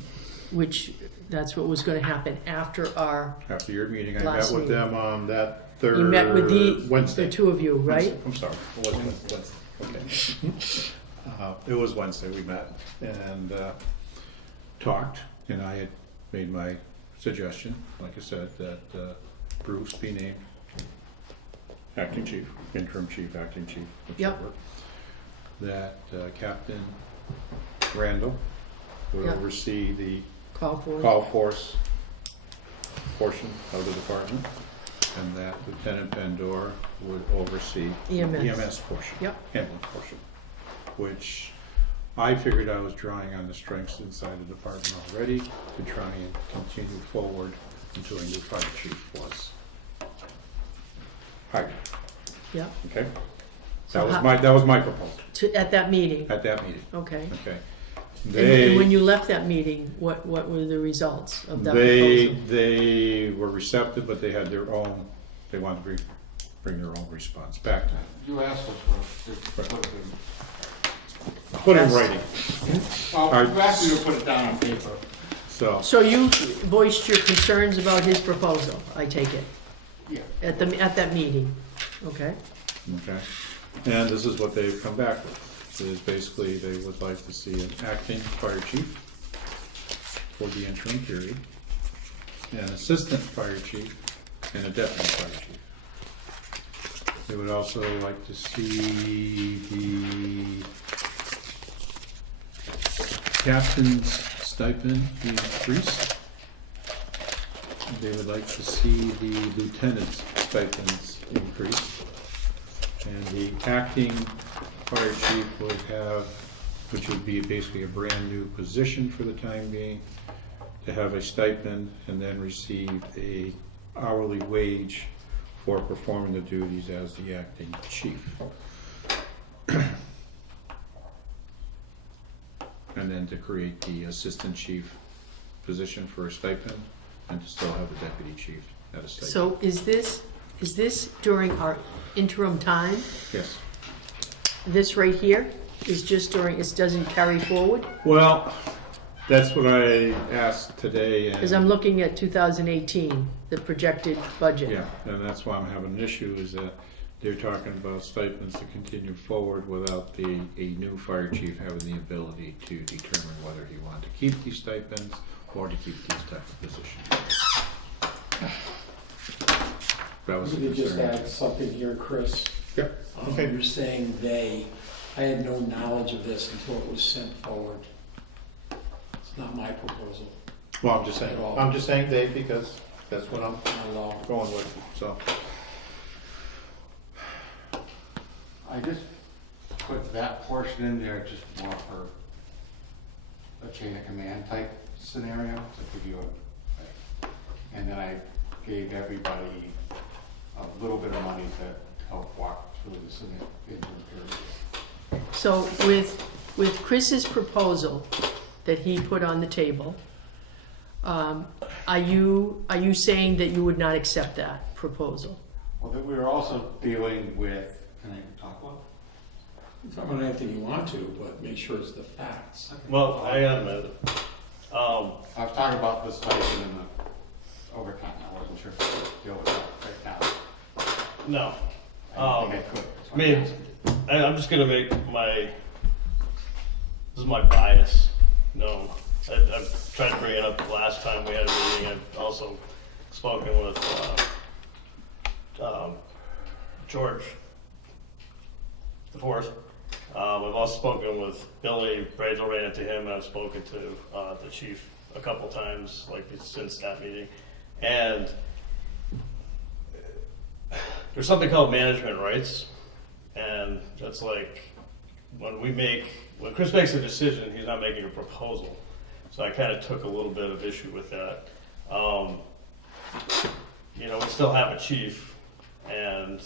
which that's what was gonna happen after our, After your meeting, I met Last with meeting. them on that you met with Wednesday. the two of you, right? Wednesday. I'm sorry, it was Wednesday. Okay. It was Wednesday we met and talked, and I had made my suggestion, like I said, that Bruce be named acting chief, interim chief, acting chief, Yep. whichever. That Captain Randall would Yep. oversee the Call for it. call force portion of the department, and that Lieutenant Pandora would oversee the EMS. EMS portion, Yep. ambulance portion, which I figured I was drawing on the strengths inside the department already to try and continue forward until a new fire chief was hired. Yep. Okay? So That was how- my proposal At that meeting, at that meeting. okay. Okay. And when you left that meeting, what were the results of that They proposal? were receptive, but they had their own. They wanted to bring their own response back. You asked us for, Put in writing. well, Our- you asked me to put it down on paper. So So you voiced your concerns about his proposal, I take it, Yeah. at that meeting, okay? okay, and this is what they've come back with. Is basically they would like to see an acting fire chief for the interim period, an assistant fire chief, and a deputy fire chief. They would also like to see the captain's stipend be increased. They would like to see the lieutenant's stipends increased. And the acting fire chief would have, which would be basically a brand new position for the time being, to have a stipend and then receive a hourly wage for performing the duties as the acting chief. And then to create the assistant chief position for a stipend and to still have a deputy chief at a stipend. So is this during our interim time? Yes. This right here is just during, it doesn't carry forward? Well, that's what I asked today. Because I'm looking at 2018, the projected budget. Yeah, and that's why I'm having an issue, is that they're talking about stipends to continue forward without a new fire chief having the ability to determine whether he wanted to keep these stipends or to keep these type of positions. That was Let the me just concern. add something here, Chris. Yep. Okay. You're saying they, I had no knowledge of this until it was sent forward. It's not my proposal. Well, I'm just saying they, because that's what I'm Not at all. going with, so. I just put that portion in there just more for a chain of command type scenario to give you and then I gave everybody a little bit of money to help walk for this interim period. So with Chris's proposal that he put on the table, are you saying that you would not accept that proposal? Well, that we were also dealing with, can I talk about? Talk about anything you want to, but make sure it's the facts. Well, I got a minute. I was talking about the stipend and the overtime. I wasn't sure if I could deal with that right now. No. I didn't think I could. so I mean, I'm asking. I'm just gonna make this is my bias known. I've tried to bring it up the last time we had a meeting. I've also spoken with George the Fourth. I've also spoken with Billy. Bradel ran into him, and I've spoken to the chief a couple times, like since that meeting. And there's something called management rights, and that's like when Chris makes a decision, he's not making a proposal. So I kind of took a little bit of issue with that. You know, we still have a chief, and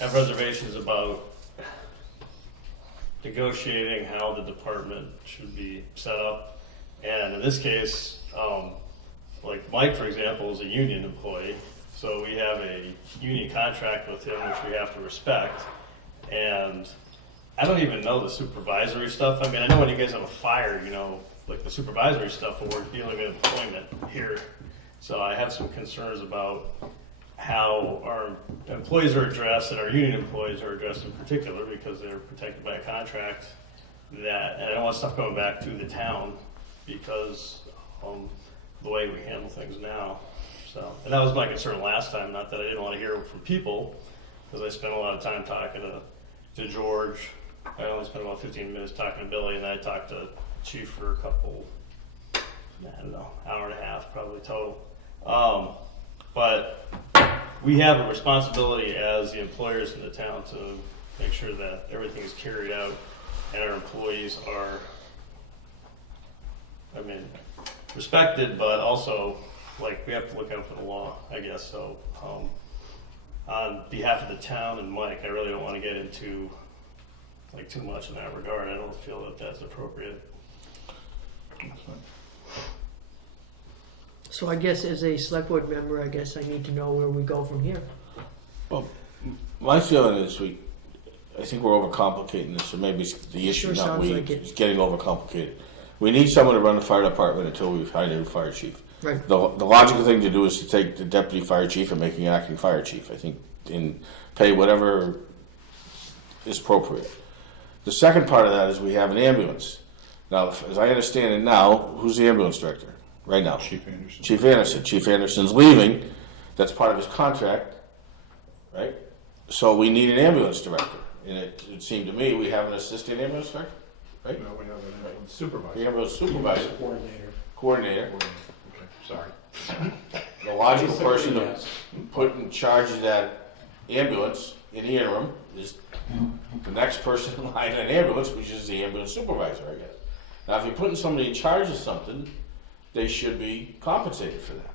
have reservations about negotiating how the department should be set up. And in this case, like Mike, for example, is a union employee. So we have a union contract with him, which we have to respect. And I don't even know the supervisory stuff. I mean, I know when you guys have a fire, you know, like the supervisory stuff, but we're dealing with employment here. So I have some concerns about how our employees are addressed and our union employees are addressed in particular because they're protected by a contract and I don't want stuff going back to the town because the way we handle things now. So, and that was my concern last time, not that I didn't want to hear from people because I spent a lot of time talking to George. I only spent about 15 minutes talking to Billy, and then I talked to Chief for a couple, I don't know, hour and a half probably total. But we have a responsibility as the employers in the town to make sure that everything is carried out and our employees are, I mean, respected, but also, like, we have to look out for the law, I guess. So, on behalf of the town and Mike, I really don't want to get into, like, too much in that regard. I don't feel that that's appropriate. So I guess as a select board member, I guess I need to know where we go from here. Well, my feeling is I think we're overcomplicating this, or maybe it's the issue, Sure not sounds we, like it. it's getting overcomplicated. We need someone to run the fire department until we find a new fire chief. Right. The logical thing to do is to take the deputy fire chief and make him acting fire chief, I think, and pay whatever is appropriate. The second part of that is we have an ambulance. Now, as I understand it now, who's the ambulance director right now? Chief Anderson. Chief Anderson. Chief Anderson's leaving. That's part of his contract, right? So we need an ambulance director. And it seemed to me we have an assistant ambulance director, right? No, we have an ambulance supervisor. The ambulance supervisor, coordinator. Okay, sorry. The logical person to Yes. put in charge of that ambulance in the interim is the next person in line in an ambulance, which is the ambulance supervisor, I guess. Now, if you're putting somebody in charge of something, they should be compensated for that.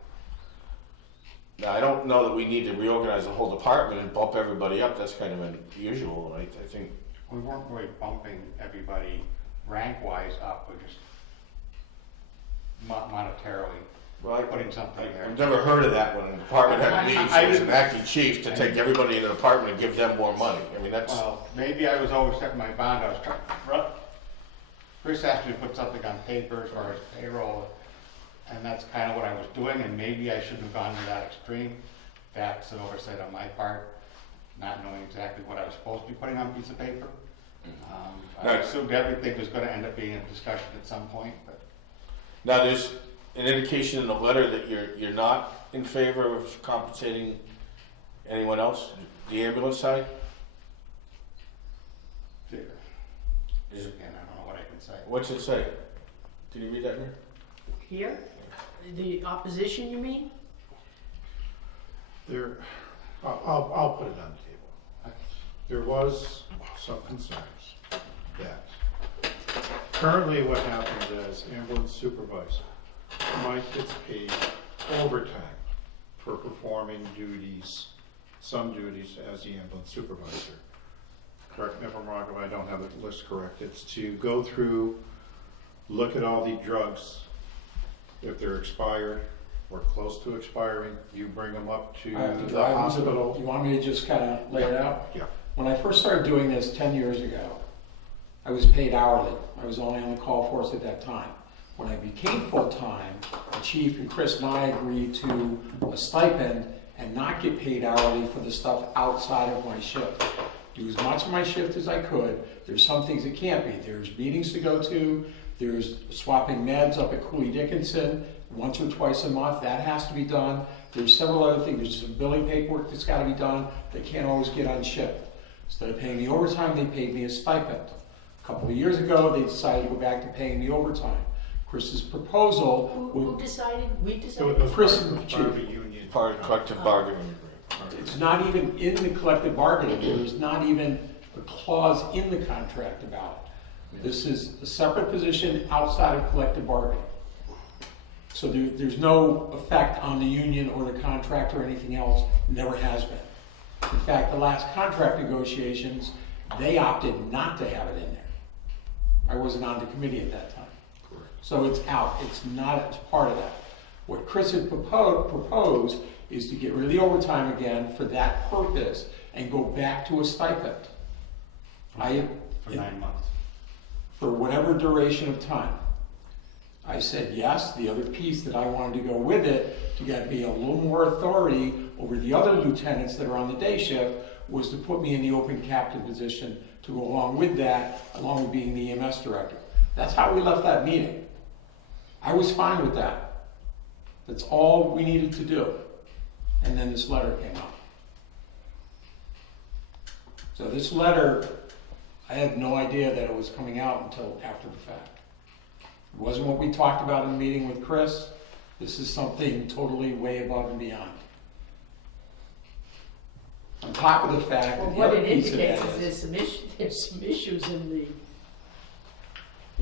Now, I don't know that we need to reorganize the whole department and bump everybody up. That's kind of unusual, right? I think. We weren't really bumping everybody rank-wise up, we're just monetarily putting something there. I've never heard of that when a department had a meeting, so there's an acting chief to take everybody in the department and give them more money. I mean, that's. Well, maybe I was overstepping my bound. I was trying. Chris asked me to put something on paper as far as payroll, and that's kind of what I was doing. And maybe I shouldn't have gone to that extreme. That's an oversight on my part, not knowing exactly what I was supposed to be putting on a piece of paper. I assumed everything was going to end up being a discussion at some point. But Now, there's an indication in the letter that you're not in favor of compensating anyone else, the ambulance side? again, I don't know what I can say. What's it say? Did you read that here? Here? The opposition, you mean? I'll put it on the table. There was some concerns that currently what happens as ambulance supervisor, Mike gets paid overtime for performing duties some duties as the ambulance supervisor. Correct me if I'm wrong, if I don't have the list correct. It's to go through, look at all the drugs, if they're expired or close to expiring, you bring them up to I have to the drive into hospital. You want me to just kind of lay it out? Yeah. When I first started doing this 10 years ago, I was paid hourly. I was only on the call force at that time. When I became full-time, the chief and Chris and I agreed to a stipend and not get paid hourly for the stuff outside of my shift. Do as much of my shift as I could. There's some things that can't be. There's meetings to go to. There's swapping meds up at Cooley Dickinson once or twice a month. That has to be done. There's several other things. There's some billing paperwork that's got to be done. They can't always get on shift. Instead of paying me overtime, they paid me a stipend. A couple of years ago, they decided to go back to paying me overtime. Chris's proposal. Who decided? We It decided? was Chris part and of Chief. the union. Part of collective bargaining. It's not even in the collective bargaining. There's not even a clause in the contract about it. This is a separate position outside of collective bargaining. So there's no effect on the union or the contract or anything else. Never has been. In fact, the last contract negotiations, they opted not to have it in there. I wasn't on the committee at that time. So it's out. It's not it's part of that. What Chris had proposed is to get rid of the overtime again for that purpose and go back to a stipend. For 9 months. For whatever duration of time. I said yes. The other piece that I wanted to go with it to get me a little more authority over the other lieutenants that are on the day shift was to put me in the open captain position to go along with that, along with being the EMS director. That's how we left that meeting. I was fine with that. That's all we needed to do. And then this letter came out. So this letter, I had no idea that it was coming out until after the fact. It wasn't what we talked about in the meeting with Chris. This is something totally way above and beyond. On top of the fact Well, that the what other it piece of that indicates is is, there's some issues in the,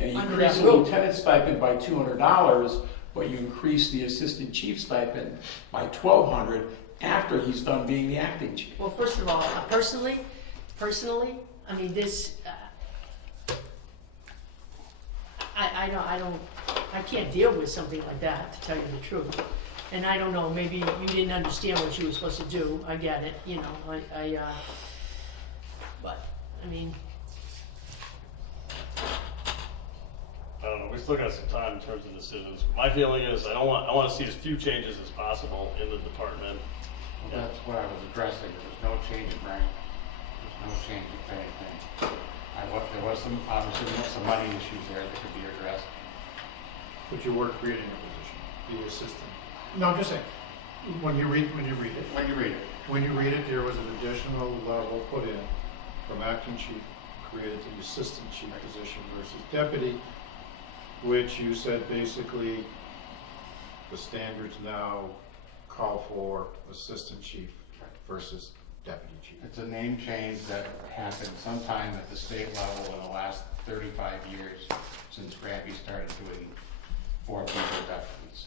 you under increase that the rule. lieutenant stipend by $200, but you increase the assistant chief stipend by $1,200 after he's done being the acting chief. well, first of all, personally, I mean, this, I can't deal with something like that, to tell you the truth. And I don't know, maybe you didn't understand what you were supposed to do, I get it, you know, but, I mean, I don't know, we still got some time in terms of decisions. My feeling is I want to see as few changes as possible in the department. Well, that's what I was addressing. There's no change in rank. There's no change in anything. There was some, obviously, some money issues there that could be addressed. But you were creating a position, the assistant. No, I'm just saying, when you read it, When you read it. When you read it, there was an additional level put in from acting chief, created the assistant chief position versus deputy, which you said basically the standards now call for assistant chief versus deputy chief. It's a name change that happened sometime at the state level in the last 35 years since Granby started doing 4 bugle deputies.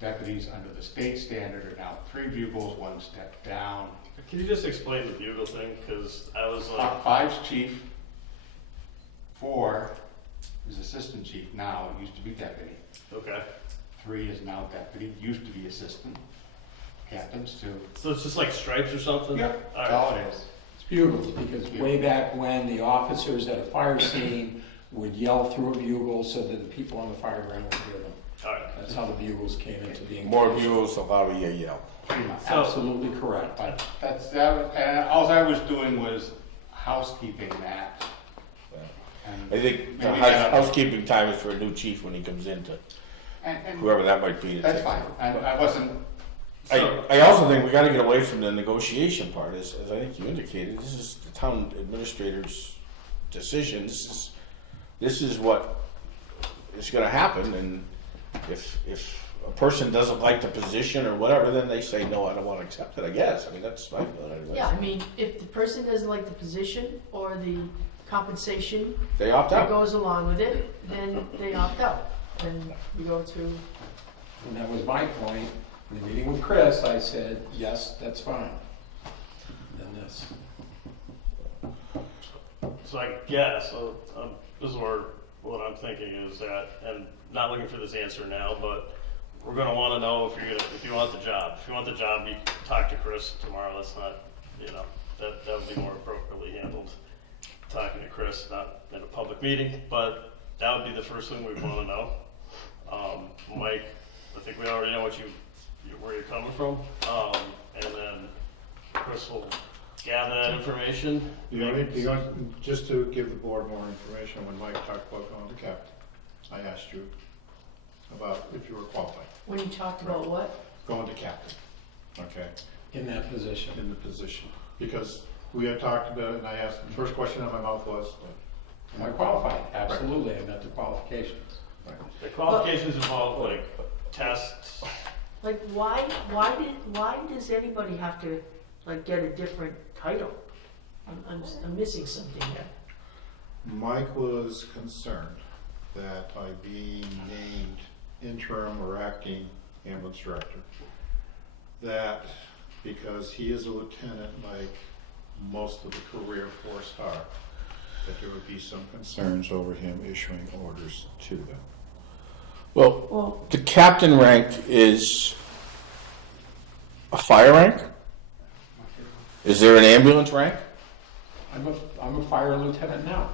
Deputies under the state standard are now 3 bugles, 1 step down. Can you just explain the bugle thing? Because I was like, 5's chief, 4 is assistant chief now, it used to be deputy. okay. 3 is now deputy, used to be assistant. Captains too. So it's just like stripes or something? Yep, All that's right. all it is. It's bugles, because way back when the officers at a fire scene would yell through a bugle so that the people on the fire ground would hear them. All right. That's how the bugles came into being. More bugles, a louder you yell. Absolutely correct. But and all I was doing was housekeeping that. And I think the maybe that- housekeeping time is for a new chief when he comes into, and whoever that might be. to that's take fine. over. I wasn't, I also think we gotta get away from the negotiation part, as I think you indicated, this is the town administrator's decision, this is what is gonna happen, and if a person doesn't like the position or whatever, then they say, no, I don't wanna accept it, I guess, I mean, that's my feeling anyway. yeah, I mean, if the person doesn't like the position or the compensation They opt that out. goes along with it, then they opt out. And we go through, And that was my point. In the meeting with Chris, I said, yes, that's fine. this. So I guess, this is what I'm thinking is that, and not looking for this answer now, but we're gonna wanna know if you want the job. If you want the job, you talk to Chris tomorrow. That's not, that would be more appropriately handled. Talking to Chris, not in a public meeting, but that would be the first thing we'd wanna know. Mike, I think we already know where you're coming from. And then Chris will gather that information. Just to give the board more information, when Mike talked about going to captain, I asked you about if you were qualified. When you talked about what? Going to captain, okay, In that position. in the position. Because we had talked about it, and I asked, the first question out of my mouth was, Am I qualified? Absolutely, I met the qualifications. The qualifications involve like tests. Like, why does anybody have to, like, get a different title? I'm missing something here. Mike was concerned that by being named interim or acting ambulance director, that because he is a lieutenant like most of the career force are, that there would be some concerns over him issuing orders to them. Well, the captain rank is a fire rank? Is there an ambulance rank? I'm a fire lieutenant now,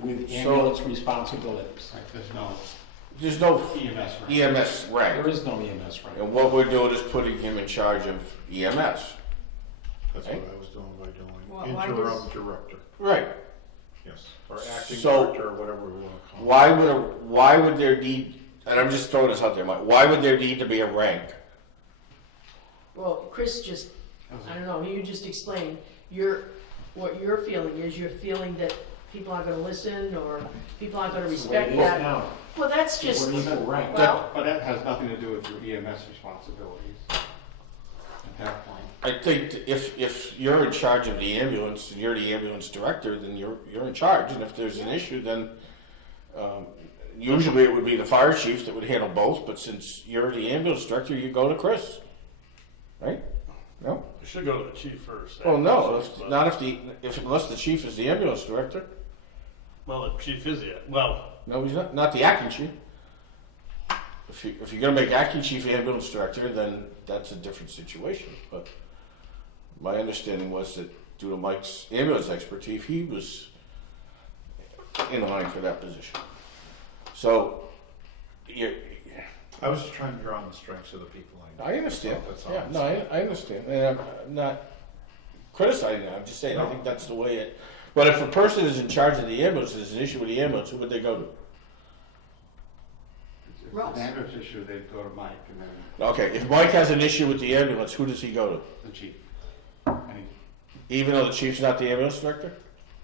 with ambulance responsibilities. Like, There's no EMS, right? EMS rank. There is no EMS rank. And what we're doing is putting him in charge of EMS. That's Okay. what I was doing by doing Why interim does- director, Right. yes, or acting So- director, or whatever we want to call it. Why would there need, and I'm just throwing this out there, Mike, why would there need to be a rank? Well, Chris just, I don't know, you just explained, what you're feeling is, you're feeling that people aren't gonna listen, or people aren't gonna That's the way respect it is that. now. Well, that's just, What do you mean rank? well, But that has nothing to do with your EMS responsibilities at that point. I think if you're in charge of the ambulance, and you're the ambulance director, then you're in charge, and if there's an issue, then usually it would be the fire chief that would handle both, but since you're the ambulance director, you go to Chris, right? No? You should go to the chief first. Well, no, But- unless the chief is the ambulance director. Well, the chief is well, No, he's not the acting chief. If you're gonna make acting chief ambulance director, then that's a different situation, but my understanding was that due to Mike's ambulance expertise, he was in line for that position. So, I was just trying to draw on the strengths of the people I know. I understand. That's all Yeah, I'm no, I understand, and I'm not criticizing it. I'm just saying I think that's the way it. But if a person is in charge of the ambulance, there's an issue with the ambulance, who would they go to? If Ross. it's an ambulance issue, they'd go to Mike and then Okay, if Mike has an issue with the ambulance, who does he go to? the chief. And Even though the chief's not the ambulance director?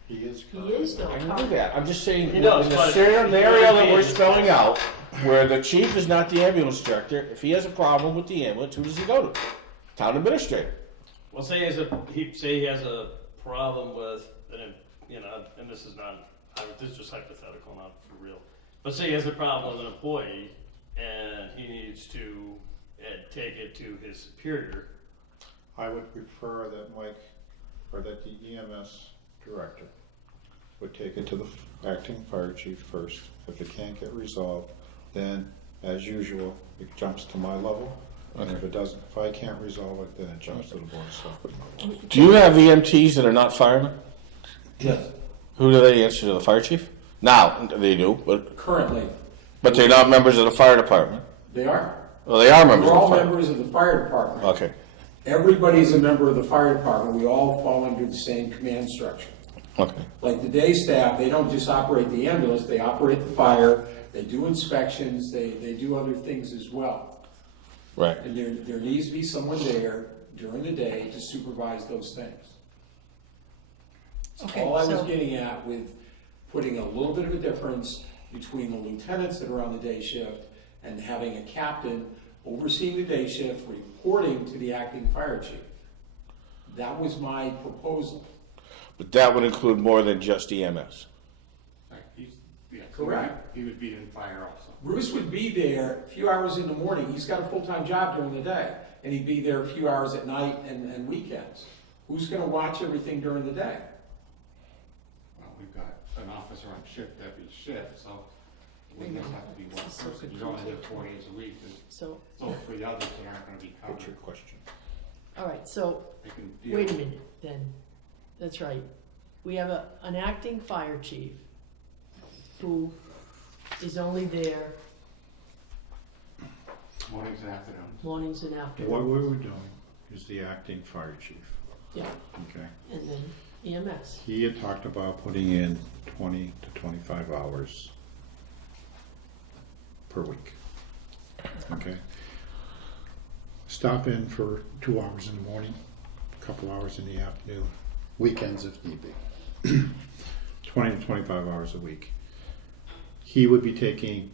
He is. he is though. I know that. I'm just saying, He in knows, the but- scenario that we're spelling out, where the chief is not the ambulance director, if he has a problem with the ambulance, who does he go to? Town administrator. well, say he has a problem with, and this is not, this is just hypothetical, not for real. But say he has a problem with an employee, and he needs to take it to his superior. I would prefer that Mike, or that the EMS director would take it to the acting fire chief first. If it can't get resolved, then, as usual, it jumps to my level. And if it doesn't, if I can't resolve it, then it jumps to the board of selectmen. Do you have EMTs that are not firemen? Yes. Who do they answer to, the fire chief? Now, they do, Currently, but they're not members of the fire department. they are. Well, they are members We're of all the fire. members of the fire department. Okay, Everybody's a member of the fire department. We all fall under the same command structure. okay. Like the day staff, they don't just operate the ambulance, they operate the fire, they do inspections, they do other things as well. Right. And there needs to be someone there during the day to supervise those things. Okay, All I was so- getting at with putting a little bit of a difference between the lieutenants that are on the day shift and having a captain overseeing the day shift, reporting to the acting fire chief. That was my proposal. But that would include more than just EMS. Correct. He would be in fire also. Bruce would be there a few hours in the morning. He's got a full-time job during the day, and he'd be there a few hours at night and weekends. Who's gonna watch everything during the day? Well, we've got an officer on shift every shift, so we Wait a just minute. have to be one This is so person. You don't confusing. live 4 days a week, there's So, still 3 others that aren't gonna be What's your covered. question? all right, so, They can deal wait a with- minute, then. That's right. We have an acting fire chief who is only there Mornings and afternoons. mornings and What afternoons. we're doing is the acting fire chief, Yeah, okay? and then EMS. He had talked about putting in 20 to 25 hours per week, okay? Stop in for 2 hours in the morning, a couple hours in the afternoon, weekends if need be. 20 to 25 hours a week. He would be taking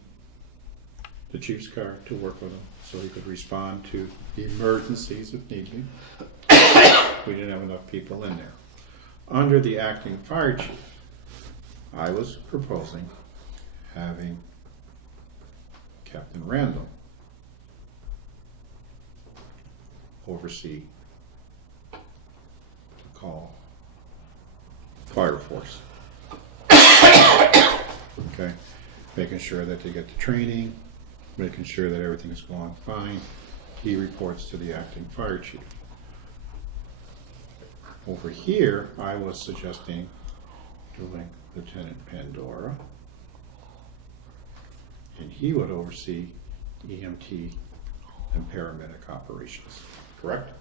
the chief's car to work with him so he could respond to emergencies if need be. We didn't have enough people in there. Under the acting fire chief, I was proposing having Captain Randall oversee the call fire force. Okay, making sure that they get the training, making sure that everything is going fine. He reports to the acting fire chief. Over here, I was suggesting doing Lieutenant Pandora, and he would oversee EMT and paramedic operations, correct?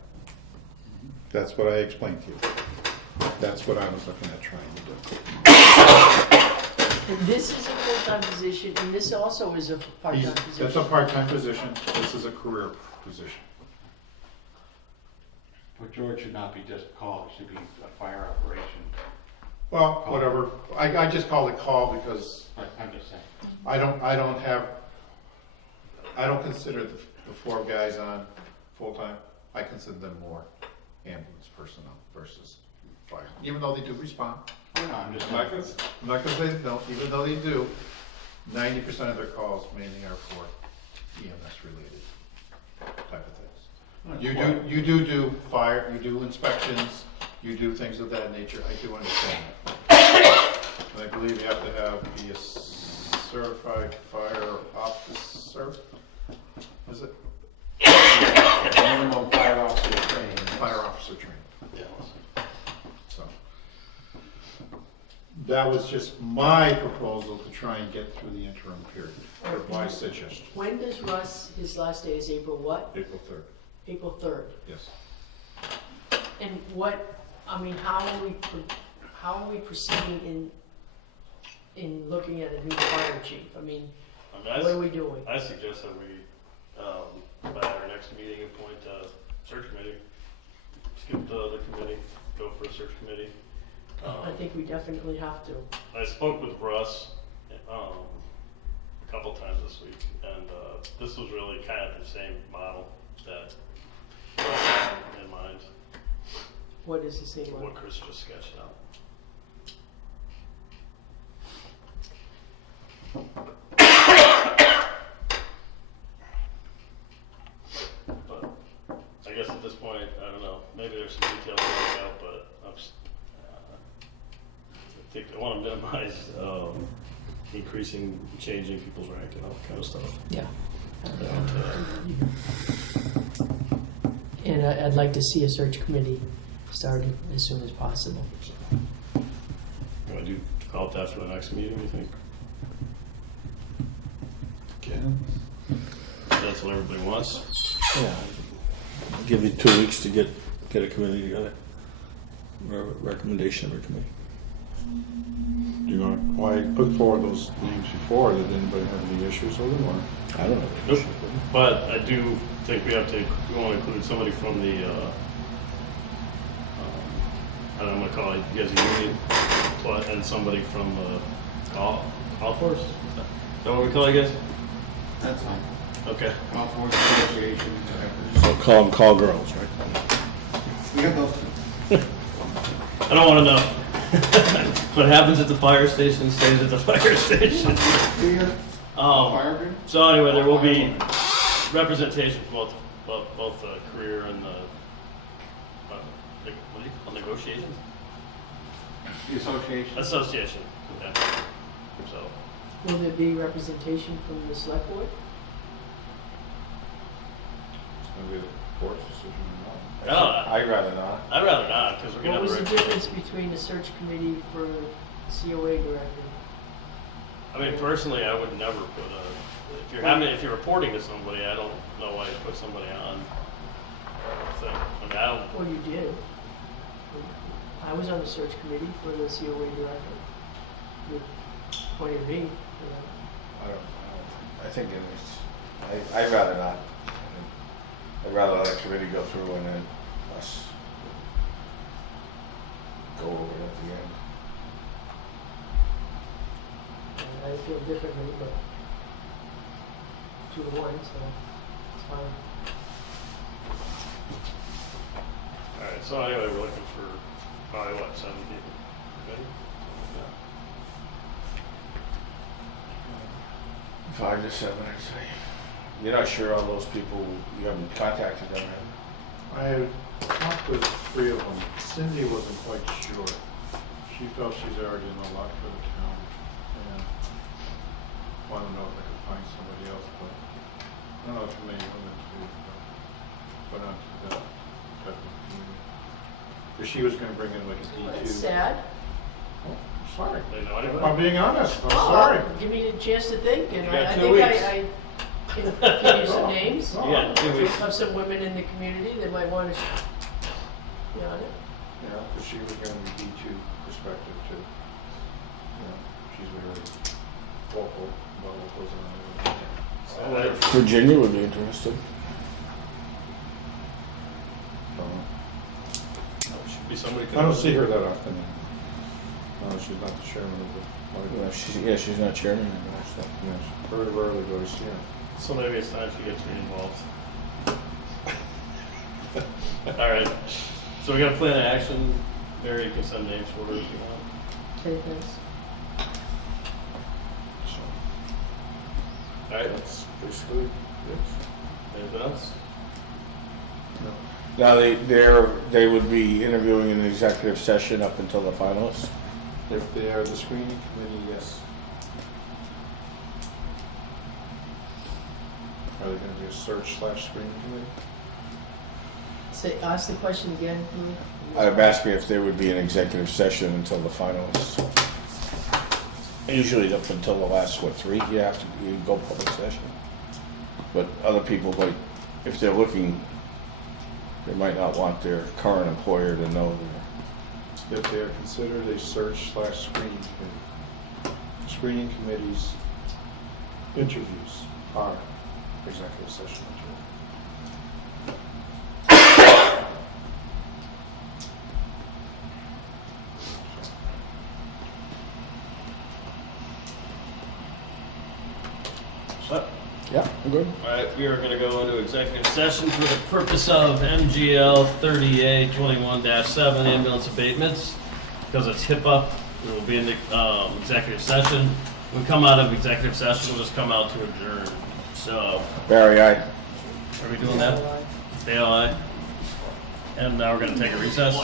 That's what I explained to you. That's what I was looking at trying to do. And this is a full-time position, and this also is a part-time That's position. a part-time position, this is a career position. But George should not be just called, it should be a fire operation. Well, whatever, I just call it call because But I'm just saying. I don't consider the 4 guys on full-time, I consider them more ambulance personnel versus fire, even though they do respond. Oh, no, I'm just I'm not gonna say they don't, even though they do, 90% of their calls mainly are for EMS related type of things. You do fire, you do inspections, you do things of that nature, I do understand that. And I believe you have to be a certified fire officer, is it? Minimum fire officer training. Fire officer training, Yeah. so. That was just my proposal to try and get through the interim period, or my suggestion, When does Russ, his last day is April what? April 3rd, April 3rd. yes. And what, I mean, how are we proceeding in looking at a new fire chief? I mean, what are we doing? I suggest that we, by our next meeting, appoint a search committee. Skip the other committee, go for a search committee. I think we definitely have to. I spoke with Russ a couple times this week, and this was really kind of the same model that Russ had in mind, What is the same one? what Chris just sketched out. But I guess at this point, I don't know, maybe there's some details to work out, but I think I want to minimize increasing, changing people's rank and all that kind of stuff. Yeah. And, And I'd like to see a search committee started as soon as possible. you want to do call it that for the next meeting, you think? That's what everybody wants. Yeah. Give you 2 weeks to get a committee together. Or a recommendation of a committee. Do you want, why put forward those names before, did anybody have any issues with them, or? I don't know. Nope. But I do think we want to include somebody from the, I don't know, I'm gonna call it, you guys a union, but, and somebody from the call force? Is that what we call it, guys? That's fine. Okay. Call for negotiation, whatever. So call them call girls, right? We have those two. I don't want to know. What happens at the fire station stays at the fire station. Fire grid? So anyway, there will be representation from both the career and the what do you call negotiations? The association. Association, yeah. So, Will there be representation from the select board? It's gonna be the board's decision or not. I'd rather not. I'd rather not, because we're gonna What have was a the difference between a search committee for COA director? I mean, personally, I would never put if you're reporting to somebody, I don't know why you put somebody on. So, I mean, I don't, Well, you did. I was on the search committee for the COA director. You appointed me. I think it is. I'd rather not. I'd rather let the committee go through and then us go over it at the end. I feel differently, but 2 to 1, so it's fine. alright, so anyway, we're looking for probably what, 7 people? Ready? 5 to 7, I'd say. You're not sure all those people, you haven't contacted them, have I talked with 3 of them. Cindy wasn't quite sure. She felt she's already done a lot for the town, and wanted to know if I could find somebody else, but I don't know too many women to put onto that type of community. Because she was gonna bring in like a D2. That's sad. Oh, I'm sorry. They know anybody? I'm being honest, I'm Well, sorry. give me a chance to think, and You got I 2 think weeks. I can give you some names. Oh, Yeah, 2 weeks. Of some women in the community that might want to be on it. Yeah, because she was gonna be D2 perspective too. Yeah, she's very vocal about what goes on over there. Virginia would be interested. Should be somebody. I don't see her that often. No, she's not the chairman of the library. She's not chairman anymore, so. Yes, very rarely do I see her. So maybe it's time she gets me involved. Alright, so we got a plan of action. Mary, you can send names for her if you want. Okay, thanks. Alright, That's basically it. anything else? Now, they would be interviewing in an executive session up until the finalists. If they are the screening committee, yes. Are they gonna do a search/screening committee? Say, ask the question again, Louis. I'm asking if there would be an executive session until the finalists. Usually up until the last, 3, you go public session. But other people might, if they're looking, they might not want their current employer to know If they are considered a search/screening committee. Screening committee's interviews are executive session interviews. What? Yeah, I'm good. Alright, we are gonna go into executive session for the purpose of MGL 30A21-7 ambulance abatements. Because it's HIPAA, we will be in the executive session. When we come out of executive session, we'll just come out to adjourn. So, Barry, aye. are we doing that? Dale, aye. And now we're gonna take a recess.